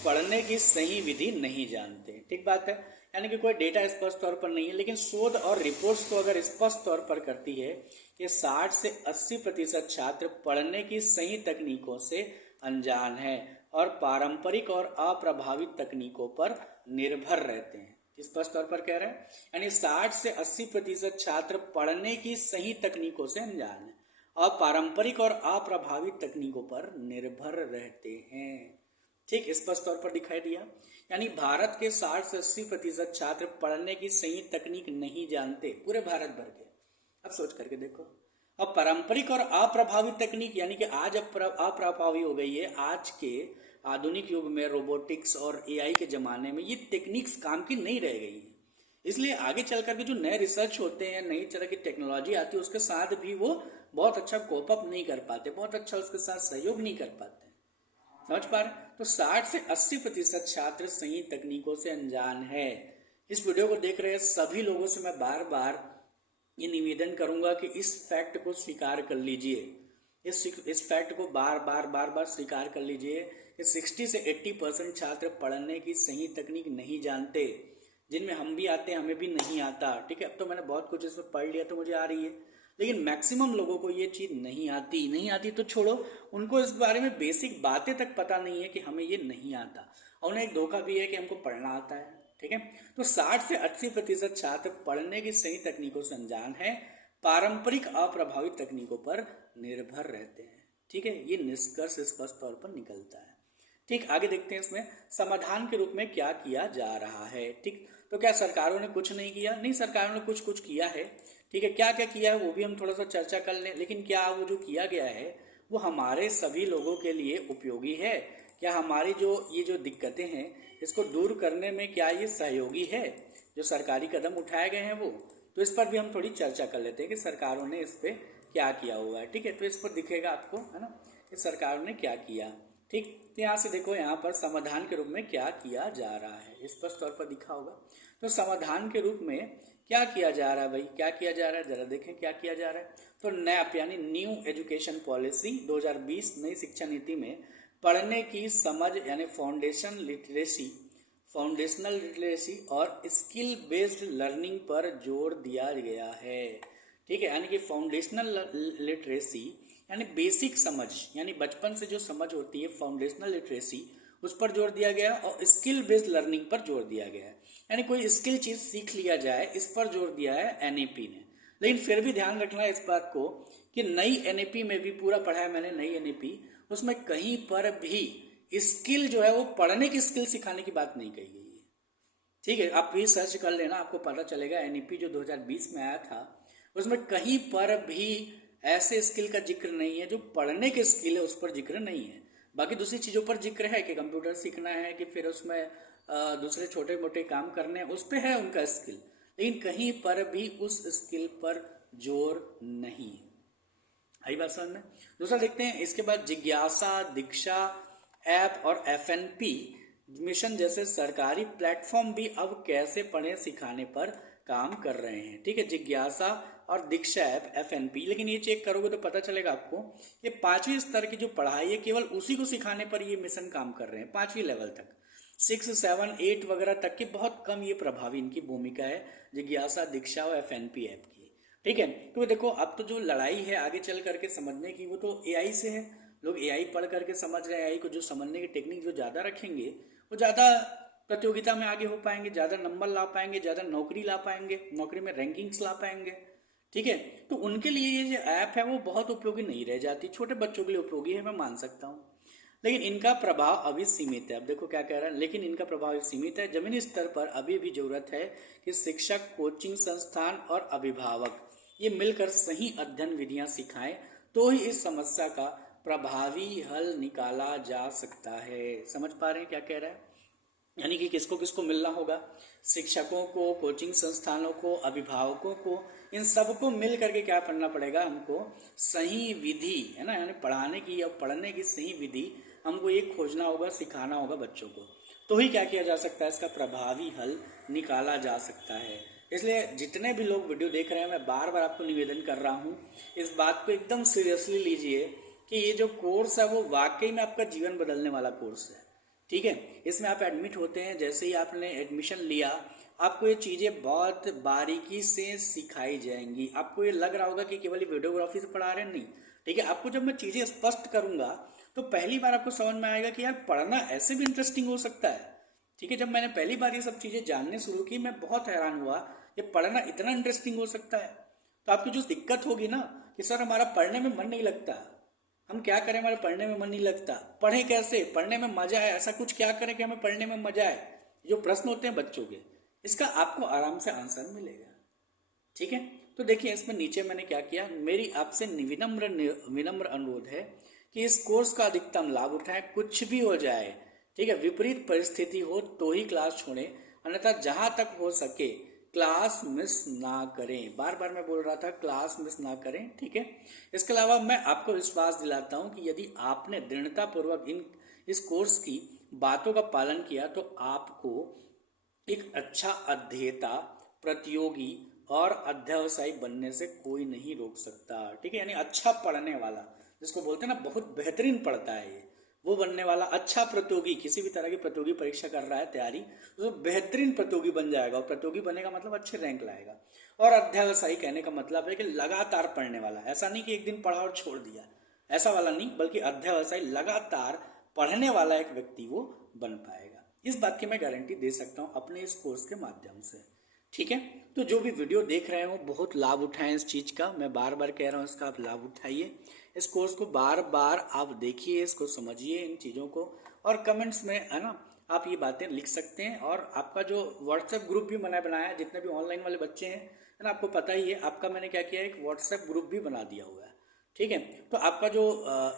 पढ़ने की सही विधि नहीं जानते। ठीक बात है, यानी कि कोई डेटा स्पष्ट तौर पर नहीं है, लेकिन शोध और रिपोर्ट्स तो अगर स्पष्ट तौर पर करती है कि 60 से 80% छात्र पढ़ने की सही तकनीकों से अनजान है और पारंपरिक और अप्रभावित तकनीकों पर निर्भर रहते हैं। स्पष्ट तौर पर कह रहे हैं, यानी 60 से 80% छात्र पढ़ने की सही तकनीकों से अनजान है और पारंपरिक और अप्रभावित तकनीकों पर निर्भर रहते हैं। ठीक, स्पष्ट तौर पर दिखाई दिया, यानी भारत के 60 से 80% छात्र पढ़ने की सही तकनीक नहीं जानते, पूरे भारत भर के। अब सोच करके देखो, अब पारंपरिक और अप्रभावित तकनीक यानी कि आज अप्रभावी हो गई है। आज के आधुनिक युग में रोबोटिक्स और एआई के जमाने में ये टेक्निक्स काम की नहीं रह गई है, इसलिए आगे चल करके जो नए रिसर्च होते हैं, नई तरह की टेक्नोलॉजी आती है, उसके साथ भी वो बहुत अच्छा कोप अप नहीं कर पाते, बहुत अच्छा उसके साथ सहयोग नहीं कर पाते। समझ पा रहे? तो 60 से 80% छात्र सही तकनीकों से अनजान है। इस वीडियो को देख रहे सभी लोगों से मैं बार बार ये निवेदन करूंगा कि इस फैक्ट को स्वीकार कर लीजिए, इस फैक्ट को बार बार स्वीकार कर लीजिए कि 60 से 80% छात्र पढ़ने की सही तकनीक नहीं जानते, जिनमें हम भी आते हैं, हमें भी नहीं आता। ठीक है, अब तो मैंने बहुत कुछ इसमें पढ़ लिया तो मुझे आ रही है, लेकिन मैक्सिमम लोगों को ये चीज़ नहीं आती तो छोड़ो, उनको इस बारे में बेसिक बातें तक पता नहीं है कि हमें ये नहीं आता, और उन्हें एक धोखा भी है कि हमको पढ़ना आता है। ठीक है, तो 60 से 80% छात्र पढ़ने की सही तकनीकों से अनजान है, पारंपरिक अप्रभावित तकनीकों पर निर्भर रहते हैं। ठीक है, ये निष्कर्ष स्पष्ट तौर पर निकलता है। ठीक, आगे देखते हैं इसमें समाधान के रूप में क्या किया जा रहा है। ठीक, तो क्या सरकारों ने कुछ नहीं किया? नहीं, सरकारों ने कुछ किया है। ठीक है, क्या क्या किया है वो भी हम थोड़ा सा चर्चा कर लें, लेकिन क्या वो जो किया गया है वो हमारे सभी लोगों के लिए उपयोगी है? क्या हमारी ये जो दिक्कतें हैं इसको दूर करने में क्या ये सहयोगी है? जो सरकारी कदम उठाए गए हैं वो, तो इस पर भी हम थोड़ी चर्चा कर लेते हैं कि सरकारों ने इस पर क्या किया हुआ है। ठीक है, तो इस पर दिखेगा आपको, है ना, कि सरकारों ने क्या किया। ठीक, तो यहाँ से देखो, यहाँ पर समाधान के रूप में क्या किया जा रहा है, स्पष्ट तौर पर दिखा होगा। तो समाधान के रूप में क्या किया जा रहा है भाई, क्या किया जा रहा है, जरा देखें क्या किया जा रहा है। तो नैप यानी न्यू एजुकेशन पॉलिसी 2020 नई शिक्षा नीति में पढ़ने की समझ यानी फाउंडेशनल लिटरेसी और स्किल बेस्ड लर्निंग पर जोर दिया गया है। ठीक है, यानी कि फाउंडेशनल लिटरेसी यानी बेसिक समझ, यानी बचपन से जो समझ होती है फाउंडेशनल लिटरेसी, उस पर जोर दिया गया, और स्किल बेस्ड लर्निंग पर जोर दिया गया है, यानी कोई स्किल चीज़ सीख लिया जाए, इस पर जोर दिया है एनईपी ने। लेकिन फिर भी ध्यान रखना है इस बात को कि नई एनईपी में भी पूरा पढ़ा है मैंने, नई एनईपी, उसमें कहीं पर भी स्किल जो है वो पढ़ने की स्किल सिखाने की बात नहीं कही गई है। ठीक है, आप भी सर्च कर लेना, आपको पता चलेगा। एनईपी जो 2020 में आया था उसमें कहीं पर भी ऐसे स्किल का जिक्र नहीं है जो पढ़ने के स्किल है उस पर जिक्र नहीं है। बाकी दूसरी चीज़ों पर जिक्र है कि कंप्यूटर सीखना है कि फिर उसमें दूसरे छोटे मोटे काम करने हैं, उस पर है उनका स्किल, लेकिन कहीं पर भी उस स्किल पर जोर नहीं है। आई बात समझ में। दूसरा देखते हैं इसके बाद, जिज्ञासा, दीक्षा ऐप और एफएनपी मिशन जैसे सरकारी प्लेटफॉर्म भी अब कैसे पढ़े सिखाने पर काम कर रहे हैं। ठीक है, जिज्ञासा और दीक्षा ऐप एफएनपी, लेकिन ये चेक करोगे तो पता चलेगा आपको ये 5वीं स्तर की जो पढ़ाई है केवल उसी को सिखाने पर ये मिशन काम कर रहे हैं, 5वीं लेवल तक। 6, 7, 8 वगैरह तक की बहुत कम ये प्रभावी इनकी भूमिका है जिज्ञासा, दीक्षा और एफएनपी ऐप की। ठीक है, क्योंकि देखो अब तो जो लड़ाई है आगे चल करके समझने की वो तो एआई से है। लोग एआई पढ़ करके समझ रहे हैं, एआई को जो समझने की टेक्निक जो ज़्यादा रखेंगे वो ज़्यादा प्रतियोगिता में आगे हो पाएंगे, ज़्यादा नंबर ला पाएंगे, ज़्यादा नौकरी ला पाएंगे, नौकरी में रैंकिंग्स ला पाएंगे। ठीक है, तो उनके लिए ये जो ऐप है वो बहुत उपयोगी नहीं रह जाती। छोटे बच्चों के लिए उपयोगी है, मैं मान सकता हूँ, लेकिन इनका प्रभाव अभी सीमित है। अब देखो क्या कह रहा है, लेकिन इनका प्रभाव सीमित है। जमीनी स्तर पर अभी भी जरूरत है कि शिक्षक, कोचिंग संस्थान और अभिभावक ये मिलकर सही अध्ययन विधियां सिखाएं, तो ही इस समस्या का प्रभावी हल निकाला जा सकता है। समझ पा रहे हैं क्या कह रहा है? यानी कि किसको किसको मिलना होगा, शिक्षकों को, कोचिंग संस्थानों को, अभिभावकों को, इन सबको मिल करके क्या करना पड़ेगा हमको, सही विधि है ना, यानी पढ़ाने की या पढ़ने की सही विधि हमको ये खोजना होगा, सिखाना होगा बच्चों को, तो ही क्या किया जा सकता है, इसका प्रभावी हल निकाला जा सकता है। इसलिए जितने भी लोग वीडियो देख रहे हैं, मैं बार बार आपको निवेदन कर रहा हूँ, इस बात को एकदम सीरियसली लीजिए कि ये जो कोर्स है वो वाकई में आपका जीवन बदलने वाला कोर्स है। ठीक है, इसमें आप एडमिट होते हैं, जैसे ही आपने एडमिशन लिया आपको ये चीज़ें बहुत बारीकी से सिखाई जाएंगी। आपको ये लग रहा होगा कि केवल वीडियोग्राफी से पढ़ा रहे हैं, नहीं। ठीक है, आपको जब मैं चीज़ें स्पष्ट करूंगा तो पहली बार आपको समझ में आएगा कि यार पढ़ना ऐसे भी इंटरेस्टिंग हो सकता है। ठीक है, जब मैंने पहली बार ये सब चीज़ें जानने शुरू की मैं बहुत हैरान हुआ, ये पढ़ना इतना इंटरेस्टिंग हो सकता है। तो आपकी जो दिक्कत होगी ना कि सर हमारा पढ़ने में मन नहीं लगता, हम क्या करें, हमारे पढ़ने में मन नहीं लगता, पढ़े कैसे, पढ़ने में मजा आए, ऐसा कुछ क्या करें कि हमें पढ़ने में मजा आए, जो प्रश्न होते हैं बच्चों के, इसका आपको आराम से आंसर मिलेगा। ठीक है, तो देखिए इसमें नीचे मैंने क्या किया, मेरी आपसे विनम्र अनुरोध है कि इस कोर्स का अधिकतम लाभ उठाएं, कुछ भी हो जाए। ठीक है, विपरीत परिस्थिति हो तो ही क्लास छोड़ें, अन्यथा जहां तक हो सके क्लास मिस ना करें। बार बार मैं बोल रहा था क्लास मिस ना करें। ठीक है, इसके अलावा मैं आपको विश्वास दिलाता हूं कि यदि आपने दृढ़ता पूर्वक इस कोर्स की बातों का पालन किया तो आपको एक अच्छा अध्येता, प्रतियोगी और अध्यवसायी बनने से कोई नहीं रोक सकता। ठीक है, यानी अच्छा पढ़ने वाला, जिसको बोलते हैं ना बहुत बेहतरीन पढ़ता है ये, वो बनने वाला अच्छा प्रतियोगी, किसी भी तरह की प्रतियोगी परीक्षा कर रहा है तैयारी, तो बेहतरीन प्रतियोगी बन जाएगा। और प्रतियोगी बनेगा मतलब अच्छे रैंक लाएगा। और अध्यवसायी कहने का मतलब है कि लगातार पढ़ने वाला, ऐसा नहीं कि एक दिन पढ़ा और छोड़ दिया, ऐसा वाला नहीं, बल्कि अध्यवसायी लगातार पढ़ने वाला एक व्यक्ति वो बन पाएगा। इस बात की मैं गारंटी दे सकता हूँ अपने इस कोर्स के माध्यम से। ठीक है, तो जो भी वीडियो देख रहे हो बहुत लाभ उठाएं इस चीज़ का, मैं बार बार कह रहा हूँ इसका आप लाभ उठाइए, इस कोर्स को बार बार आप देखिए, इसको समझिए इन चीज़ों को, और कमेंट्स में है ना आप ये बातें लिख सकते हैं। और आपका जो व्हाट्सएप ग्रुप भी मैंने बनाया है, जितने भी ऑनलाइन वाले बच्चे हैं है ना, आपको पता ही है, आपका मैंने क्या किया, एक व्हाट्सएप ग्रुप भी बना दिया हुआ है। ठीक है, तो आपका जो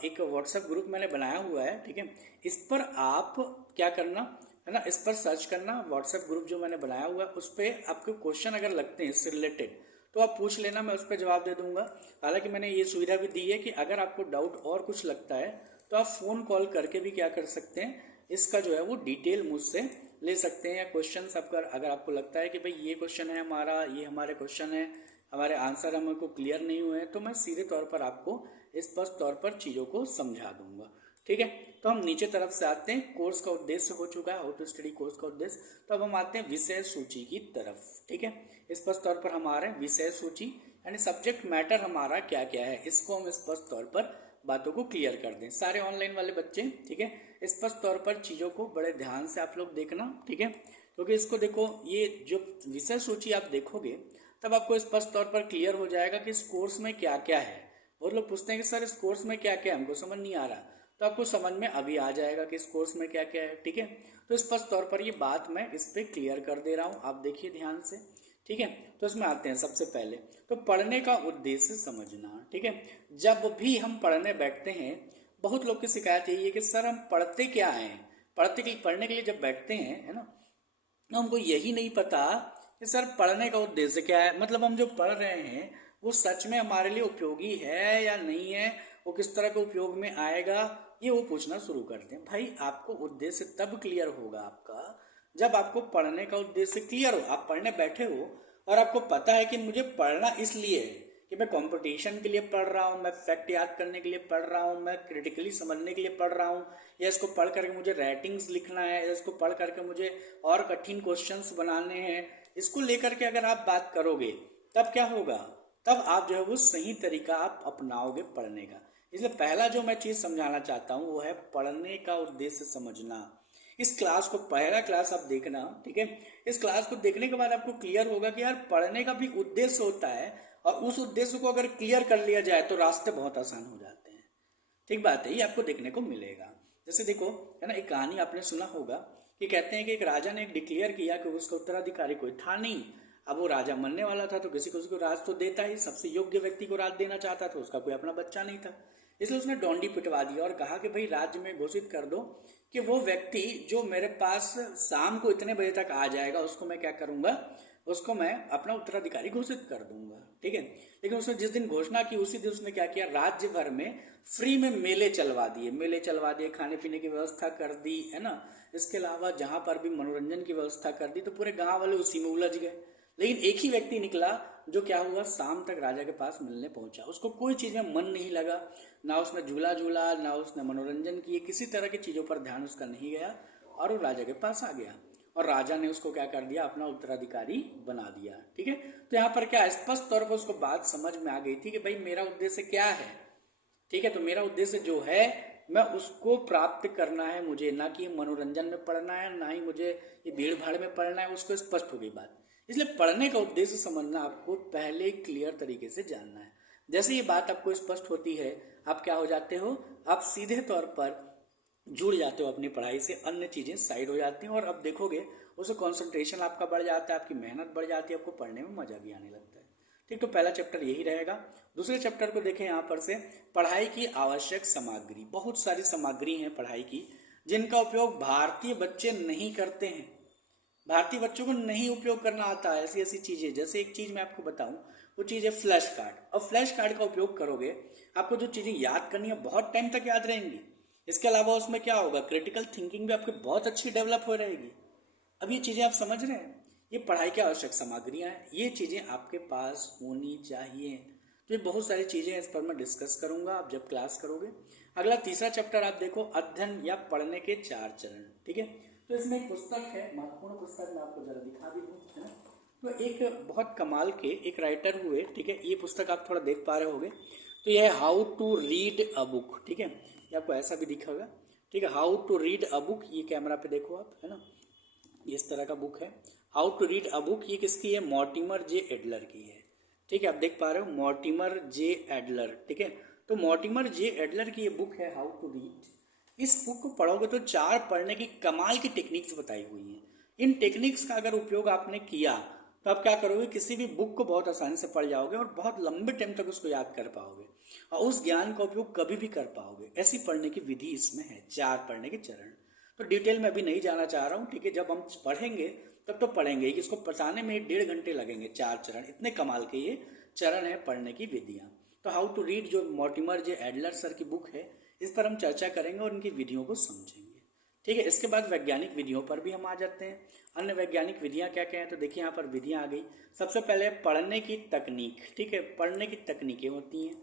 एक व्हाट्सएप ग्रुप मैंने बनाया हुआ है, ठीक है, इस पर आप क्या करना है ना, इस पर सर्च करना, व्हाट्सएप ग्रुप जो मैंने बनाया हुआ है उस पर आपको क्वेश्चन अगर लगते हैं इससे रिलेटेड तो आप पूछ लेना, मैं उस पर जवाब दे दूंगा। हालांकि मैंने ये सुविधा भी दी है कि अगर आपको डाउट और कुछ लगता है तो आप फ़ोन कॉल करके भी क्या कर सकते हैं, इसका जो है वो डिटेल मुझसे ले सकते हैं, या क्वेश्चन सबका अगर आपको लगता है कि भाई ये क्वेश्चन है हमारा, ये हमारे क्वेश्चन है, हमारे आंसर हमको क्लियर नहीं हुए हैं, तो मैं सीधे तौर पर आपको स्पष्ट तौर पर चीज़ों को समझा दूंगा। ठीक है, तो हम नीचे तरफ से आते हैं, कोर्स का उद्देश्य हो चुका है, हाउ टू स्टडी कोर्स का उद्देश्य। तो अब हम आते हैं विषय सूची की तरफ। ठीक है, स्पष्ट तौर पर हमारे विषय सूची यानी सब्जेक्ट मैटर हमारा क्या क्या है, इसको हम स्पष्ट तौर पर बातों को क्लियर कर दें, सारे ऑनलाइन वाले बच्चे। ठीक है, स्पष्ट तौर पर चीज़ों को बड़े ध्यान से आप लोग देखना। ठीक है, क्योंकि इसको देखो, ये जो विषय सूची आप देखोगे तब आपको स्पष्ट तौर पर क्लियर हो जाएगा कि इस कोर्स में क्या क्या है। बहुत लोग पूछते हैं कि सर इस कोर्स में क्या क्या है, हमको समझ नहीं आ रहा, तो आपको समझ में अभी आ जाएगा कि इस कोर्स में क्या क्या है, ठीक है। तो स्पष्ट तौर पर ये बात मैं इस पर क्लियर कर दे रहा हूँ, आप देखिए ध्यान से, ठीक है। तो इसमें आते हैं सबसे पहले, तो पढ़ने का उद्देश्य समझना, ठीक है। जब भी हम पढ़ने बैठते हैं, बहुत लोग की शिकायत यही है कि सर हम पढ़ते क्या हैं, पढ़ने के लिए जब बैठते हैं, है ना, तो हमको यही नहीं पता कि सर पढ़ने का उद्देश्य क्या है, मतलब हम जो पढ़ रहे हैं वो सच में हमारे लिए उपयोगी है या नहीं है, वो किस तरह के उपयोग में आएगा, ये वो पूछना शुरू करते हैं। भाई आपको उद्देश्य तब क्लियर होगा आपका जब आपको पढ़ने का उद्देश्य क्लियर हो, आप पढ़ने बैठे हो और आपको पता है कि मुझे पढ़ना इसलिए है कि मैं कंपटीशन के लिए पढ़ रहा हूँ, मैं फैक्ट याद करने के लिए पढ़ रहा हूँ, मैं क्रिटिकली समझने के लिए पढ़ रहा हूँ, या इसको पढ़ करके मुझे राइटिंग्स लिखना है, या इसको पढ़ करके मुझे और कठिन क्वेश्चंस बनाने हैं, इसको लेकर के अगर आप बात करोगे तब क्या होगा, तब आप जो है वो सही तरीका आप अपनाओगे पढ़ने का। इसलिए पहला जो मैं चीज़ समझाना चाहता हूँ वो है पढ़ने का उद्देश्य समझना। इस क्लास को, पहला क्लास आप देखना, ठीक है। इस क्लास को देखने के बाद आपको क्लियर होगा कि यार पढ़ने का भी उद्देश्य होता है, और उस उद्देश्य को अगर क्लियर कर लिया जाए तो रास्ते बहुत आसान हो जाते हैं। ठीक बात है, ये आपको देखने को मिलेगा। जैसे देखो, है ना, एक कहानी आपने सुना होगा कि कहते हैं कि एक राजा ने एक डिक्लेयर किया कि उसका उत्तराधिकारी कोई था नहीं। अब वो राजा मरने वाला था तो किसी को उसको राज तो देता ही, सबसे योग्य व्यक्ति को राज देना चाहता था, उसका कोई अपना बच्चा नहीं था। इसलिए उसने डोंडी पिटवा दी और कहा कि भाई राज्य में घोषित कर दो कि वो व्यक्ति जो मेरे पास शाम को इतने बजे तक आ जाएगा उसको मैं क्या करूंगा, उसको मैं अपना उत्तराधिकारी घोषित कर दूंगा, ठीक है। लेकिन उसने जिस दिन घोषणा की उसी दिन उसने क्या किया, राज्य भर में फ्री में मेले चलवा दिए, खाने पीने की व्यवस्था कर दी, है ना। इसके अलावा जहां पर भी मनोरंजन की व्यवस्था कर दी, तो पूरे गांव वाले उसी में उलझ गए। लेकिन एक ही व्यक्ति निकला जो क्या हुआ, शाम तक राजा के पास मिलने पहुंचा, उसको कोई चीज में मन नहीं लगा, ना उसने झूला झूला, ना उसने मनोरंजन किए, किसी तरह की चीजों पर ध्यान उसका नहीं गया, और वो राजा के पास आ गया और राजा ने उसको क्या कर दिया, अपना उत्तराधिकारी बना दिया, ठीक है। तो यहाँ पर क्या स्पष्ट तौर पर उसको बात समझ में आ गई थी कि भाई मेरा उद्देश्य क्या है, ठीक है। तो मेरा उद्देश्य जो है मैं उसको प्राप्त करना है मुझे, ना कि मनोरंजन में पढ़ना है, ना ही मुझे ये भीड़ भाड़ में पढ़ना है, उसको स्पष्ट हो गई बात। इसलिए पढ़ने का उद्देश्य समझना आपको पहले क्लियर तरीके से जानना है। जैसे ये बात आपको स्पष्ट होती है, आप क्या हो जाते हो, आप सीधे तौर पर जुड़ जाते हो अपनी पढ़ाई से, अन्य चीजें साइड हो जाती हैं, और अब देखोगे उससे कंसंट्रेशन आपका बढ़ जाता है, आपकी मेहनत बढ़ जाती है, आपको पढ़ने में मजा भी आने लगता है, ठीक। तो पहला चैप्टर यही रहेगा। दूसरे चैप्टर को देखें यहाँ पर से, पढ़ाई की आवश्यक सामग्री। बहुत सारी सामग्री है पढ़ाई की जिनका उपयोग भारतीय बच्चे नहीं करते हैं, भारतीय बच्चों को नहीं उपयोग करना आता है। ऐसी ऐसी चीजें, जैसे एक चीज मैं आपको बताऊं, वो चीज है फ्लैश कार्ड। और फ्लैश कार्ड का उपयोग करोगे, आपको जो चीजें याद करनी है बहुत टाइम तक याद रहेंगी। इसके अलावा उसमें क्या होगा, क्रिटिकल थिंकिंग भी आपकी बहुत अच्छी डेवलप हो रहेगी। अब ये चीजें आप समझ रहे हैं, ये पढ़ाई की आवश्यक सामग्रियां हैं, ये चीजें आपके पास होनी चाहिए। तो ये बहुत सारी चीजें इस पर मैं डिस्कस करूंगा आप जब क्लास करोगे। अगला तीसरा चैप्टर आप देखो, अध्ययन या पढ़ने के 4 चरण, ठीक है। तो इसमें एक पुस्तक है, महत्वपूर्ण पुस्तक, मैं आपको जरा दिखा भी दूं, है ना। तो एक बहुत कमाल के एक राइटर हुए, ठीक है। ये पुस्तक आप थोड़ा देख पा रहे होगे, तो यह है how to read a book, ठीक है। ये आपको ऐसा भी दिखेगा, ठीक है, how to read a book. ये कैमरा पे देखो आप, है ना, इस तरह का बुक है, how to read a book. ये किसकी है, मॉर्टिमर जे एडलर की है, ठीक है। आप देख पा रहे हो, मॉर्टिमर जे एडलर, ठीक है। तो मॉर्टिमर जे एडलर की ये बुक है हाउ टू रीड। इस बुक को पढ़ोगे तो 4 पढ़ने की कमाल की टेक्निक्स बताई हुई हैं। इन टेक्निक्स का अगर उपयोग आपने किया तो आप क्या करोगे, किसी भी बुक को बहुत आसानी से पढ़ जाओगे और बहुत लंबे टाइम तक उसको याद कर पाओगे, और उस ज्ञान का उपयोग कभी भी कर पाओगे। ऐसी पढ़ने की विधि इसमें है, 4 पढ़ने के चरण। तो डिटेल में अभी नहीं जाना चाह रहा हूँ, ठीक है। जब हम पढ़ेंगे तब तो पढ़ेंगे कि इसको बताने में 1.5 घंटे लगेंगे। 4 चरण, इतने कमाल के ये चरण है पढ़ने की विधियां। तो हाउ टू रीड जो मॉर्टिमर जे एडलर सर की बुक है, इस पर हम चर्चा करेंगे और इनकी विधियों को समझेंगे, ठीक है। इसके बाद वैज्ञानिक विधियों पर भी हम आ जाते हैं। अन्य वैज्ञानिक विधियां क्या क्या हैं, तो देखिए यहाँ पर विधियां आ गई। सबसे पहले पढ़ने की तकनीक, ठीक है। पढ़ने की तकनीकें होती हैं,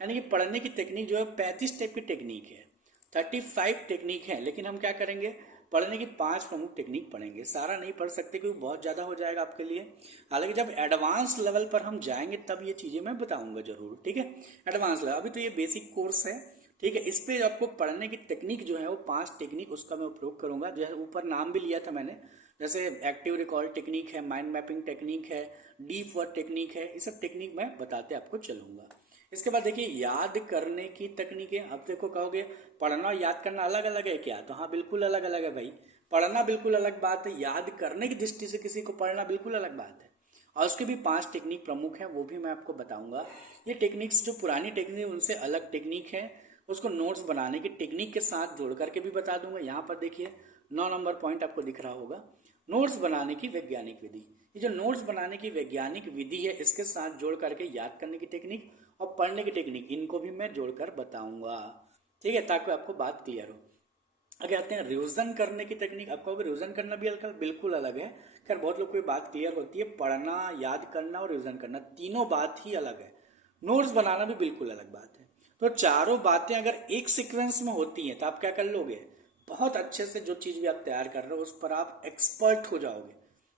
यानी कि पढ़ने की तकनीक जो है 35 टाइप की टेक्निक है, 35 टेक्निक है। लेकिन हम क्या करेंगे, पढ़ने की 5 प्रमुख टेक्निक पढ़ेंगे। सारा नहीं पढ़ सकते क्योंकि बहुत ज़्यादा हो जाएगा आपके लिए। हालांकि जब एडवांस लेवल पर हम जाएंगे तब ये चीज़ें मैं बताऊंगा जरूर, ठीक है। एडवांस लेवल, अभी तो ये बेसिक कोर्स है, ठीक है। इस पे आपको पढ़ने की टेक्निक जो है वो 5 टेक्निक उसका मैं उपयोग करूंगा। जो है ऊपर नाम भी लिया था मैंने, जैसे एक्टिव रिकॉल टेक्निक है, माइंड मैपिंग टेक्निक है, डीप वर्क टेक्निक है, ये सब टेक्निक मैं बताते आपको चलूंगा। इसके बाद देखिए याद करने की तकनीकें। अब देखो कहोगे पढ़ना और याद करना अलग अलग है क्या, तो हाँ बिल्कुल अलग अलग है भाई। पढ़ना बिल्कुल अलग बात है, याद करने की दृष्टि से किसी को पढ़ना बिल्कुल अलग बात है। और उसके भी 5 टेक्निक प्रमुख हैं, वो भी मैं आपको बताऊंगा। ये टेक्निक्स जो पुरानी टेक्निक है उनसे अलग टेक्निक है, उसको नोट्स बनाने की टेक्निक के साथ जोड़ करके भी बता दूंगा। यहाँ पर देखिए 9 नंबर पॉइंट आपको दिख रहा होगा, नोट्स बनाने की वैज्ञानिक विधि। ये जो नोट्स बनाने की वैज्ञानिक विधि है इसके साथ जोड़ करके याद करने की टेक्निक और पढ़ने की टेक्निक, इनको भी मैं जोड़कर बताऊंगा, ठीक है, ताकि आपको बात क्लियर हो। आगे आते हैं रिवीजन करने की टेक्निक। आपको रिवीजन करना भी बिल्कुल अलग है। खैर बहुत लोग को बात क्लियर होती है, पढ़ना, याद करना और रिवीजन करना तीनों बात ही अलग है। नोट्स बनाना भी बिल्कुल अलग बात है। तो चारों बातें अगर एक सीक्वेंस में होती हैं तो आप क्या कर लोगे, बहुत अच्छे से जो चीज भी आप तैयार कर रहे हो उस पर आप एक्सपर्ट हो जाओगे,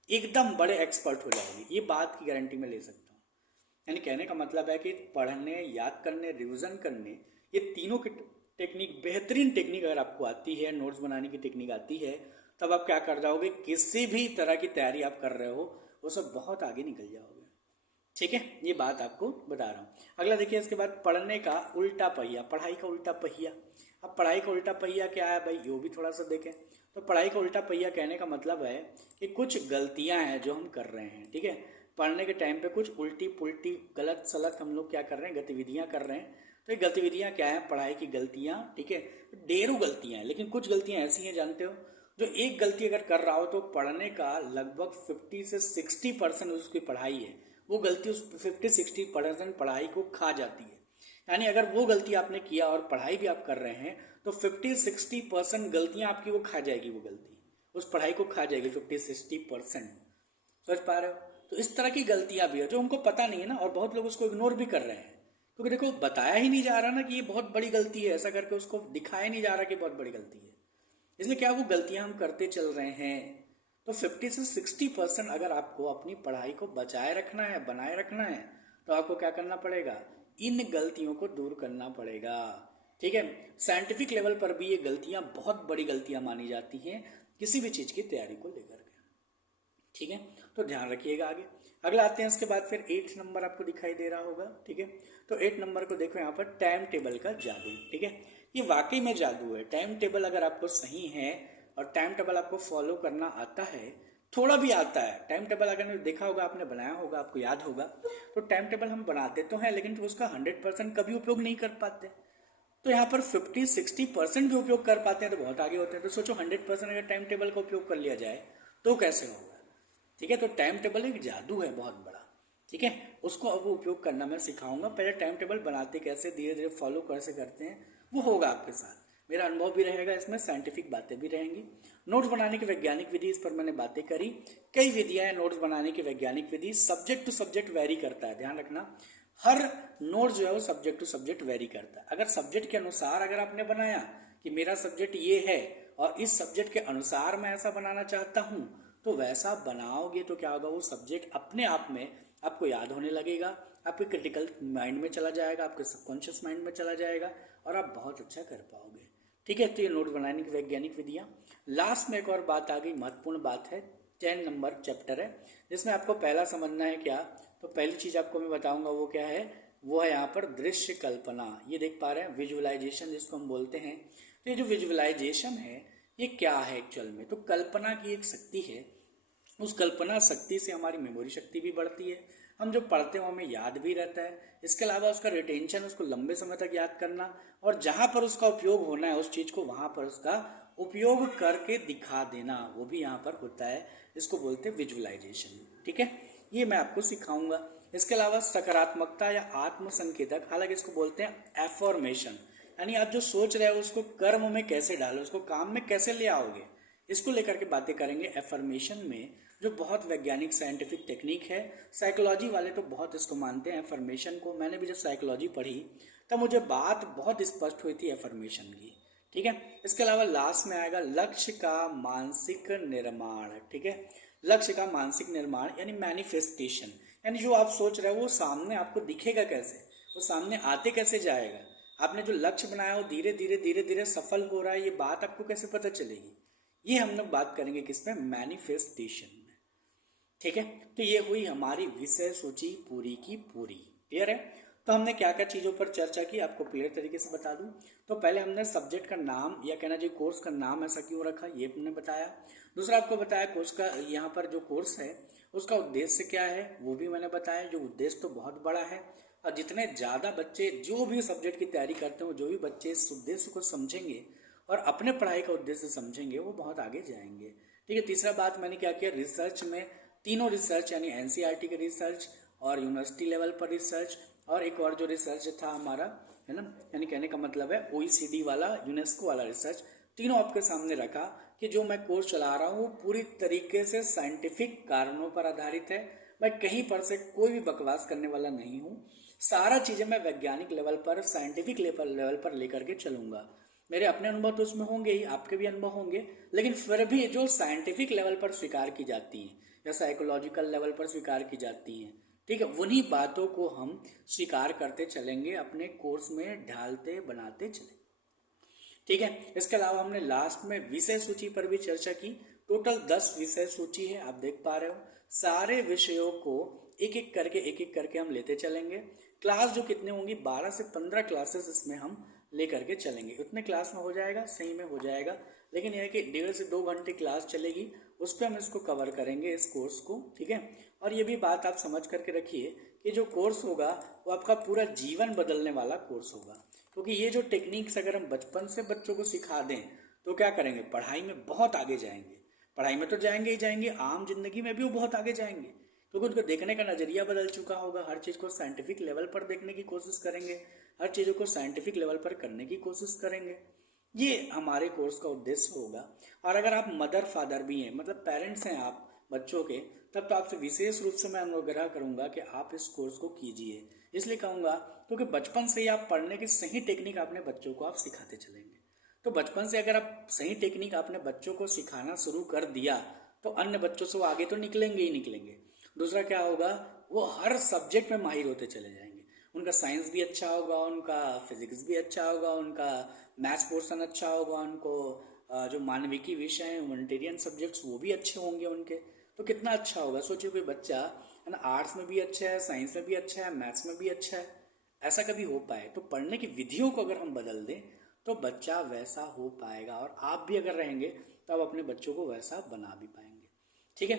एकदम बड़े एक्सपर्ट हो जाओगे। ये बात की गारंटी मैं ले सकता हूँ। यानी कहने का मतलब है कि पढ़ने, याद करने, रिवीजन करने, ये तीनों की टेक्निक, बेहतरीन टेक्निक अगर आपको आती है, नोट्स बनाने की टेक्निक आती है, तब आप क्या कर जाओगे, किसी भी तरह की तैयारी आप कर रहे हो वो सब बहुत आगे निकल जाओगे, ठीक है। ये बात आपको बता रहा हूँ। अगला देखिए इसके बाद पढ़ने का उल्टा पहिया, पढ़ाई का उल्टा पहिया। अब पढ़ाई का उल्टा पहिया क्या है भाई, ये भी थोड़ा सा देखें। तो पढ़ाई का उल्टा पहिया कहने का मतलब है कि कुछ गलतियां हैं जो हम कर रहे हैं, ठीक है। पढ़ने के टाइम पे कुछ उल्टी पुल्टी गलत सलत हम लोग क्या कर रहे हैं, गतिविधियां कर रहे हैं। तो ये गतिविधियां क्या है, पढ़ाई की गलतियां, ठीक है। ढेरों गलतियां हैं, लेकिन कुछ गलतियां ऐसी हैं जानते हो, जो एक गलती अगर कर रहा हो तो पढ़ने का लगभग 50 से 60% उसकी पढ़ाई है, वो गलती उस 50-60% पढ़ाई को खा जाती है। यानी अगर वो गलती आपने किया और पढ़ाई भी आप कर रहे हैं तो 50-60% गलतियां आपकी वो खा जाएगी, वो गलती उस पढ़ाई को खा जाएगी 50-60%। समझ पा रहे हो। तो इस तरह की गलतियां भी है जो उनको पता नहीं है ना, और बहुत लोग उसको इग्नोर भी कर रहे हैं, क्योंकि देखो बताया ही नहीं जा रहा ना कि ये बहुत बड़ी गलती है, ऐसा करके उसको दिखाया नहीं जा रहा कि बहुत बड़ी गलती है। इसलिए क्या वो गलतियां हम करते चल रहे हैं। तो 50 से 60% अगर आपको अपनी पढ़ाई को बचाए रखना है, बनाए रखना है, तो आपको क्या करना पड़ेगा, इन गलतियों को दूर करना पड़ेगा, ठीक है। साइंटिफिक लेवल पर भी ये गलतियां बहुत बड़ी गलतियां मानी जाती हैं किसी भी चीज की तैयारी को लेकर के, ठीक है। तो ध्यान रखिएगा। आगे अगला आते हैं, इसके बाद फिर 8 नंबर आपको दिखाई दे रहा होगा, ठीक है। तो 8 नंबर को देखो यहाँ पर टाइम टेबल का जादू, ठीक है। ये वाकई में जादू है। टाइम टेबल अगर आपको सही है और टाइम टेबल आपको फॉलो करना आता है, थोड़ा भी आता है, टाइम टेबल अगर देखा होगा, आपने बनाया होगा, आपको याद होगा, तो टाइम टेबल हम बनाते तो हैं लेकिन तो उसका 100% कभी उपयोग नहीं कर पाते। तो यहाँ पर 50-60% भी उपयोग कर पाते हैं तो बहुत आगे होते हैं। तो सोचो 100% अगर टाइम टेबल का उपयोग कर लिया जाए तो कैसे होगा, ठीक है। तो टाइम टेबल एक जादू है बहुत बड़ा, ठीक है। उसको अब उपयोग करना मैं सिखाऊंगा। पहले टाइम टेबल बनाते कैसे, धीरे धीरे फॉलो कैसे करते हैं, वो होगा आपके साथ। मेरा अनुभव भी रहेगा इसमें, साइंटिफिक बातें भी रहेंगी। नोट्स बनाने की वैज्ञानिक विधि, इस पर मैंने बातें करी। कई विधियां हैं नोट्स बनाने की वैज्ञानिक विधि, सब्जेक्ट टू सब्जेक्ट वेरी करता है, ध्यान रखना। हर नोट जो है वो सब्जेक्ट टू सब्जेक्ट वेरी करता है। अगर सब्जेक्ट के अनुसार अगर आपने बनाया कि मेरा सब्जेक्ट ये है और इस सब्जेक्ट के अनुसार मैं ऐसा बनाना चाहता हूं, तो वैसा बनाओगे तो क्या होगा, वो सब्जेक्ट अपने आप में आपको याद होने लगेगा, आपके क्रिटिकल माइंड में चला जाएगा, आपके सबकॉन्शियस माइंड में चला जाएगा और आप बहुत अच्छा कर पाओगे, ठीक है। तो ये नोट बनाने की वैज्ञानिक विधियां। लास्ट में एक और बात आ गई, महत्वपूर्ण बात है, 10 नंबर चैप्टर है जिसमें आपको पहला समझना है क्या। तो पहली चीज आपको मैं बताऊंगा वो क्या है, वो है यहाँ पर दृश्य कल्पना। ये देख पा रहे हैं, विजुअलाइजेशन जिसको हम बोलते हैं। तो ये जो विजुअलाइजेशन है ये क्या है एक्चुअल में, तो कल्पना की एक शक्ति है। उस कल्पना शक्ति से हमारी मेमोरी शक्ति भी बढ़ती है, हम जो पढ़ते हो हमें याद भी रहता है। इसके अलावा उसका रिटेंशन, उसको लंबे समय तक याद करना, और जहां पर उसका उपयोग होना है उस चीज को वहां पर उसका उपयोग करके दिखा देना, वो भी यहाँ पर होता है। इसको बोलते हैं विजुअलाइजेशन, ठीक है। ये मैं आपको सिखाऊंगा। इसके अलावा सकारात्मकता या आत्म संकेतक, हालांकि इसको बोलते हैं एफर्मेशन, यानी आप जो सोच रहे हो उसको कर्म में कैसे डालो, उसको काम में कैसे ले आओगे, इसको लेकर के बातें करेंगे। एफर्मेशन में जो बहुत वैज्ञानिक साइंटिफिक टेक्निक है, साइकोलॉजी वाले तो बहुत इसको मानते हैं एफर्मेशन को। मैंने भी जब साइकोलॉजी पढ़ी तब मुझे बात बहुत स्पष्ट हुई थी एफर्मेशन की, ठीक है। इसके अलावा लास्ट में आएगा लक्ष्य का मानसिक निर्माण, ठीक है। लक्ष्य का मानसिक निर्माण यानी मैनिफेस्टेशन, यानी जो आप सोच रहे हो वो सामने आपको दिखेगा कैसे, वो सामने आते कैसे जाएगा। आपने जो लक्ष्य बनाया वो धीरे धीरे धीरे धीरे सफल हो रहा है, ये बात आपको कैसे पता चलेगी, ये हम लोग बात करेंगे किसमें, मैनिफेस्टेशन में, ठीक है। तो ये हुई हमारी विषय सूची पूरी की पूरी, क्लियर है। तो हमने क्या क्या चीज़ों पर चर्चा की आपको क्लियर तरीके से बता दूं। तो पहले हमने सब्जेक्ट का नाम या कहना चाहिए कोर्स का नाम ऐसा क्यों रखा ये हमने बताया। दूसरा आपको बताया कोर्स का यहाँ पर जो कोर्स है उसका उद्देश्य क्या है वो भी मैंने बताया। जो उद्देश्य तो बहुत बड़ा है और जितने ज़्यादा बच्चे जो भी सब्जेक्ट की तैयारी करते हो जो भी बच्चे इस उद्देश्य को समझेंगे और अपने पढ़ाई का उद्देश्य समझेंगे वो बहुत आगे जाएंगे। ठीक है। तीसरा बात मैंने क्या किया, रिसर्च में तीनों रिसर्च यानी एनसीईआरटी के रिसर्च और यूनिवर्सिटी लेवल पर रिसर्च और एक और जो रिसर्च था हमारा है ना, यानी कहने का मतलब है OECD वाला यूनेस्को वाला रिसर्च, तीनों आपके सामने रखा कि जो मैं कोर्स चला रहा हूँ वो पूरी तरीके से साइंटिफिक कारणों पर आधारित है। मैं कहीं पर से कोई भी बकवास करने वाला नहीं हूँ। सारा चीज़ें मैं वैज्ञानिक लेवल पर साइंटिफिक लेवल पर लेकर के चलूंगा। मेरे अपने अनुभव तो उसमें होंगे ही, आपके भी अनुभव होंगे, लेकिन फिर भी जो साइंटिफिक लेवल पर स्वीकार की जाती हैं या साइकोलॉजिकल लेवल पर स्वीकार की जाती हैं, ठीक है, उन्हीं बातों को हम स्वीकार करते चलेंगे, अपने कोर्स में ढालते बनाते चलेंगे। ठीक है। इसके अलावा हमने लास्ट में विषय सूची पर भी चर्चा की। टोटल 10 विषय सूची है, आप देख पा रहे हो। सारे विषयों को एक एक करके हम लेते चलेंगे। क्लास जो कितने होंगी 12 से 15 क्लासेस इसमें हम लेकर के चलेंगे। उतने क्लास में हो जाएगा, सही में हो जाएगा, लेकिन यह है कि 1.5 से 2 घंटे क्लास चलेगी, उस पर हम इसको कवर करेंगे इस कोर्स को। ठीक है। और ये भी बात आप समझ करके रखिए कि जो कोर्स होगा वो आपका पूरा जीवन बदलने वाला कोर्स होगा, क्योंकि ये जो टेक्निक्स अगर हम बचपन से बच्चों को सिखा दें तो क्या करेंगे, पढ़ाई में बहुत आगे जाएंगे। पढ़ाई में तो जाएंगे ही जाएंगे, आम जिंदगी में भी वो बहुत आगे जाएंगे, क्योंकि उनको देखने का नजरिया बदल चुका होगा। हर चीज़ को साइंटिफिक लेवल पर देखने की कोशिश करेंगे, हर चीज़ों को साइंटिफिक लेवल पर करने की कोशिश करेंगे। ये हमारे कोर्स का उद्देश्य होगा। और अगर आप मदर फादर भी हैं, मतलब पेरेंट्स हैं आप बच्चों के, तब तो आपसे विशेष रूप से मैं अनुग्रह करूंगा कि आप इस कोर्स को कीजिए। इसलिए कहूँगा क्योंकि बचपन से ही आप पढ़ने की सही टेक्निक अपने बच्चों को आप सिखाते चलेंगे। तो बचपन से अगर आप सही टेक्निक अपने बच्चों को सिखाना शुरू कर दिया तो अन्य बच्चों से वो आगे तो निकलेंगे ही निकलेंगे। दूसरा क्या होगा, वो हर सब्जेक्ट में माहिर होते चले जाएंगे। उनका साइंस भी अच्छा होगा, उनका फिजिक्स भी अच्छा होगा, उनका मैथ्स पोर्शन अच्छा होगा, उनको जो मानविकी विषय हैं ह्यूमैनिटेरियन सब्जेक्ट्स वो भी अच्छे होंगे उनके। तो कितना अच्छा होगा। सोचिए कोई बच्चा है ना आर्ट्स में भी अच्छा है, साइंस में भी अच्छा है, मैथ्स में भी अच्छा है, ऐसा कभी हो पाए। तो पढ़ने की विधियों को अगर हम बदल दें तो बच्चा वैसा हो पाएगा, और आप भी अगर रहेंगे तो आप अपने बच्चों को वैसा बना भी पाएंगे। ठीक है।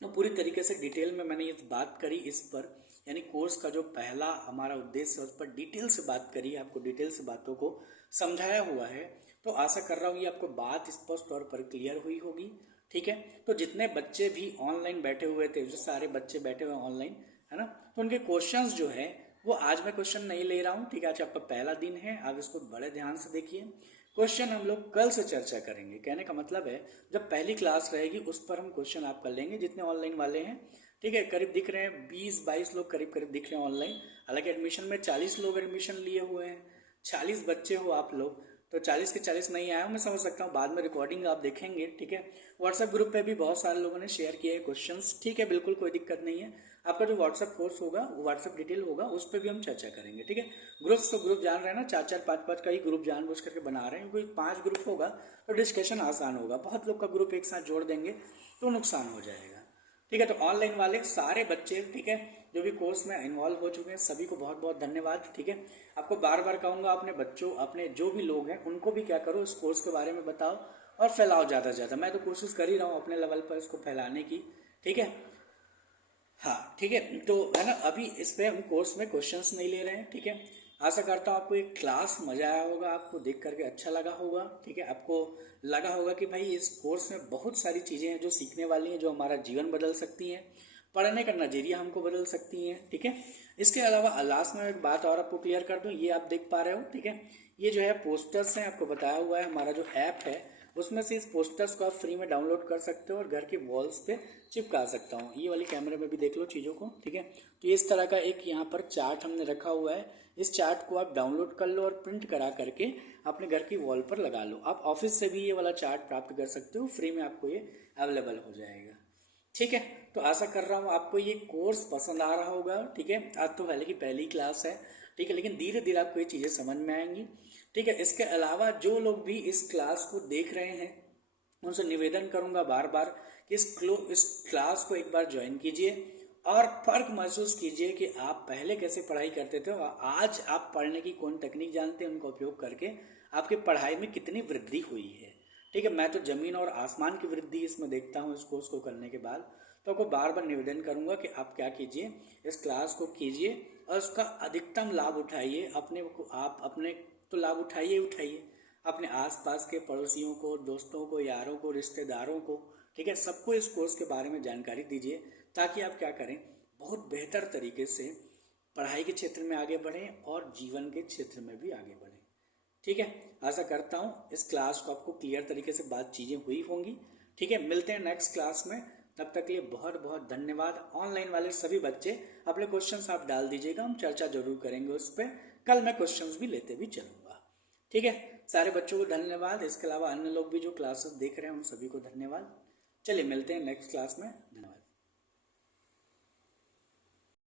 तो पूरी तरीके से डिटेल में मैंने ये बात करी इस पर, यानी कोर्स का जो पहला हमारा उद्देश्य है उस पर डिटेल से बात करी, आपको डिटेल से बातों को समझाया हुआ है। तो आशा कर रहा हूँ ये आपको बात स्पष्ट तौर पर क्लियर हुई होगी। ठीक है। तो जितने बच्चे भी ऑनलाइन बैठे हुए थे, जो सारे बच्चे बैठे हुए ऑनलाइन है ना, तो उनके क्वेश्चंस जो है वो आज मैं क्वेश्चन नहीं ले रहा हूँ। ठीक है। आज आपका पहला दिन है, आप इसको बड़े ध्यान से देखिए। क्वेश्चन हम लोग कल से चर्चा करेंगे। कहने का मतलब है जब पहली क्लास रहेगी उस पर हम क्वेश्चन आप कर लेंगे, जितने ऑनलाइन वाले हैं। ठीक है। करीब दिख रहे हैं 20-22 लोग करीब करीब दिख रहे हैं ऑनलाइन। हालांकि एडमिशन में 40 लोग एडमिशन लिए हुए हैं, 40 बच्चे हो आप लोग, तो 40 के 40 नहीं आया मैं समझ सकता हूँ। बाद में रिकॉर्डिंग आप देखेंगे। ठीक है। व्हाट्सएप ग्रुप पे भी बहुत सारे लोगों ने शेयर किए हैं क्वेश्चंस। ठीक है, बिल्कुल कोई दिक्कत नहीं है। आपका जो व्हाट्सएप कोर्स होगा, व्हाट्सएप डिटेल होगा, उस पर भी हम चर्चा करेंगे। ठीक है। ग्रुप्स तो ग्रुप जान रहे हैं ना, 4-4 5-5 का ही ग्रुप जानबूझ करके बना रहे हैं। कोई 5 ग्रुप होगा तो डिस्कशन आसान होगा, बहुत लोग का ग्रुप एक साथ जोड़ देंगे तो नुकसान हो जाएगा। ठीक है। तो ऑनलाइन वाले सारे बच्चे, ठीक है, जो भी कोर्स में इन्वॉल्व हो चुके हैं, सभी को बहुत बहुत धन्यवाद। ठीक है। आपको बार बार कहूँगा अपने बच्चों, अपने जो भी लोग हैं उनको भी क्या करो, इस कोर्स के बारे में बताओ और फैलाओ ज़्यादा से ज़्यादा। मैं तो कोशिश कर ही रहा हूँ अपने लेवल पर इसको फैलाने की। ठीक है। हाँ ठीक है। तो है ना, अभी इस पे हम कोर्स में क्वेश्चंस नहीं ले रहे हैं। ठीक है। आशा करता हूँ आपको एक क्लास मजा आया होगा, आपको देख करके अच्छा लगा होगा। ठीक है। आपको लगा होगा कि भाई इस कोर्स में बहुत सारी चीज़ें हैं जो सीखने वाली हैं, जो हमारा जीवन बदल सकती हैं, पढ़ने का नज़रिया हमको बदल सकती हैं। ठीक है। इसके अलावा लास्ट में एक बात और आपको क्लियर कर दूँ, ये आप देख पा रहे हो। ठीक है। ये जो है पोस्टर्स हैं, आपको बताया हुआ है हमारा जो ऐप है उसमें से इस पोस्टर्स को आप फ्री में डाउनलोड कर सकते हो और घर के वॉल्स पे चिपका सकता हूँ। ये वाली कैमरे में भी देख लो चीज़ों को। ठीक है। तो इस तरह का एक यहाँ पर चार्ट हमने रखा हुआ है, इस चार्ट को आप डाउनलोड कर लो और प्रिंट करा करके अपने घर की वॉल पर लगा लो। आप ऑफिस से भी ये वाला चार्ट प्राप्त कर सकते हो, फ्री में आपको ये अवेलेबल हो जाएगा। ठीक है। तो आशा कर रहा हूँ आपको ये कोर्स पसंद आ रहा होगा। ठीक है। आज तो पहले की पहली क्लास है। ठीक है, लेकिन धीरे धीरे आपको ये चीज़ें समझ में आएंगी। ठीक है। इसके अलावा जो लोग भी इस क्लास को देख रहे हैं उनसे निवेदन करूंगा बार बार कि इस क्लास को एक बार ज्वाइन कीजिए और फर्क महसूस कीजिए कि आप पहले कैसे पढ़ाई करते थे और आज आप पढ़ने की कौन टेक्निक जानते हैं, उनका उपयोग करके आपकी पढ़ाई में कितनी वृद्धि हुई है। ठीक है, मैं तो जमीन और आसमान की वृद्धि इसमें देखता हूँ इस कोर्स को करने के बाद। तो आपको बार बार निवेदन करूंगा कि आप क्या कीजिए, इस क्लास को कीजिए और उसका अधिकतम लाभ उठाइए। अपने को आप अपने तो लाभ उठाइए, अपने आसपास के पड़ोसियों को, दोस्तों को, यारों को, रिश्तेदारों को, ठीक है, सबको इस कोर्स के बारे में जानकारी दीजिए, ताकि आप क्या करें, बहुत बेहतर तरीके से पढ़ाई के क्षेत्र में आगे बढ़ें और जीवन के क्षेत्र में भी आगे बढ़ें। ठीक है, आशा करता हूँ इस क्लास को आपको क्लियर तरीके से बात चीज़ें हुई होंगी। ठीक है, मिलते हैं नेक्स्ट क्लास में, तब तक के लिए बहुत बहुत धन्यवाद। ऑनलाइन वाले सभी बच्चे अपने क्वेश्चंस आप डाल दीजिएगा, हम चर्चा जरूर करेंगे उस पर। कल मैं क्वेश्चंस भी लेते भी चलूँगा। ठीक है, सारे बच्चों को धन्यवाद। इसके अलावा अन्य लोग भी जो क्लासेस देख रहे हैं उन सभी को धन्यवाद। चलिए मिलते हैं नेक्स्ट क्लास में, धन्यवाद।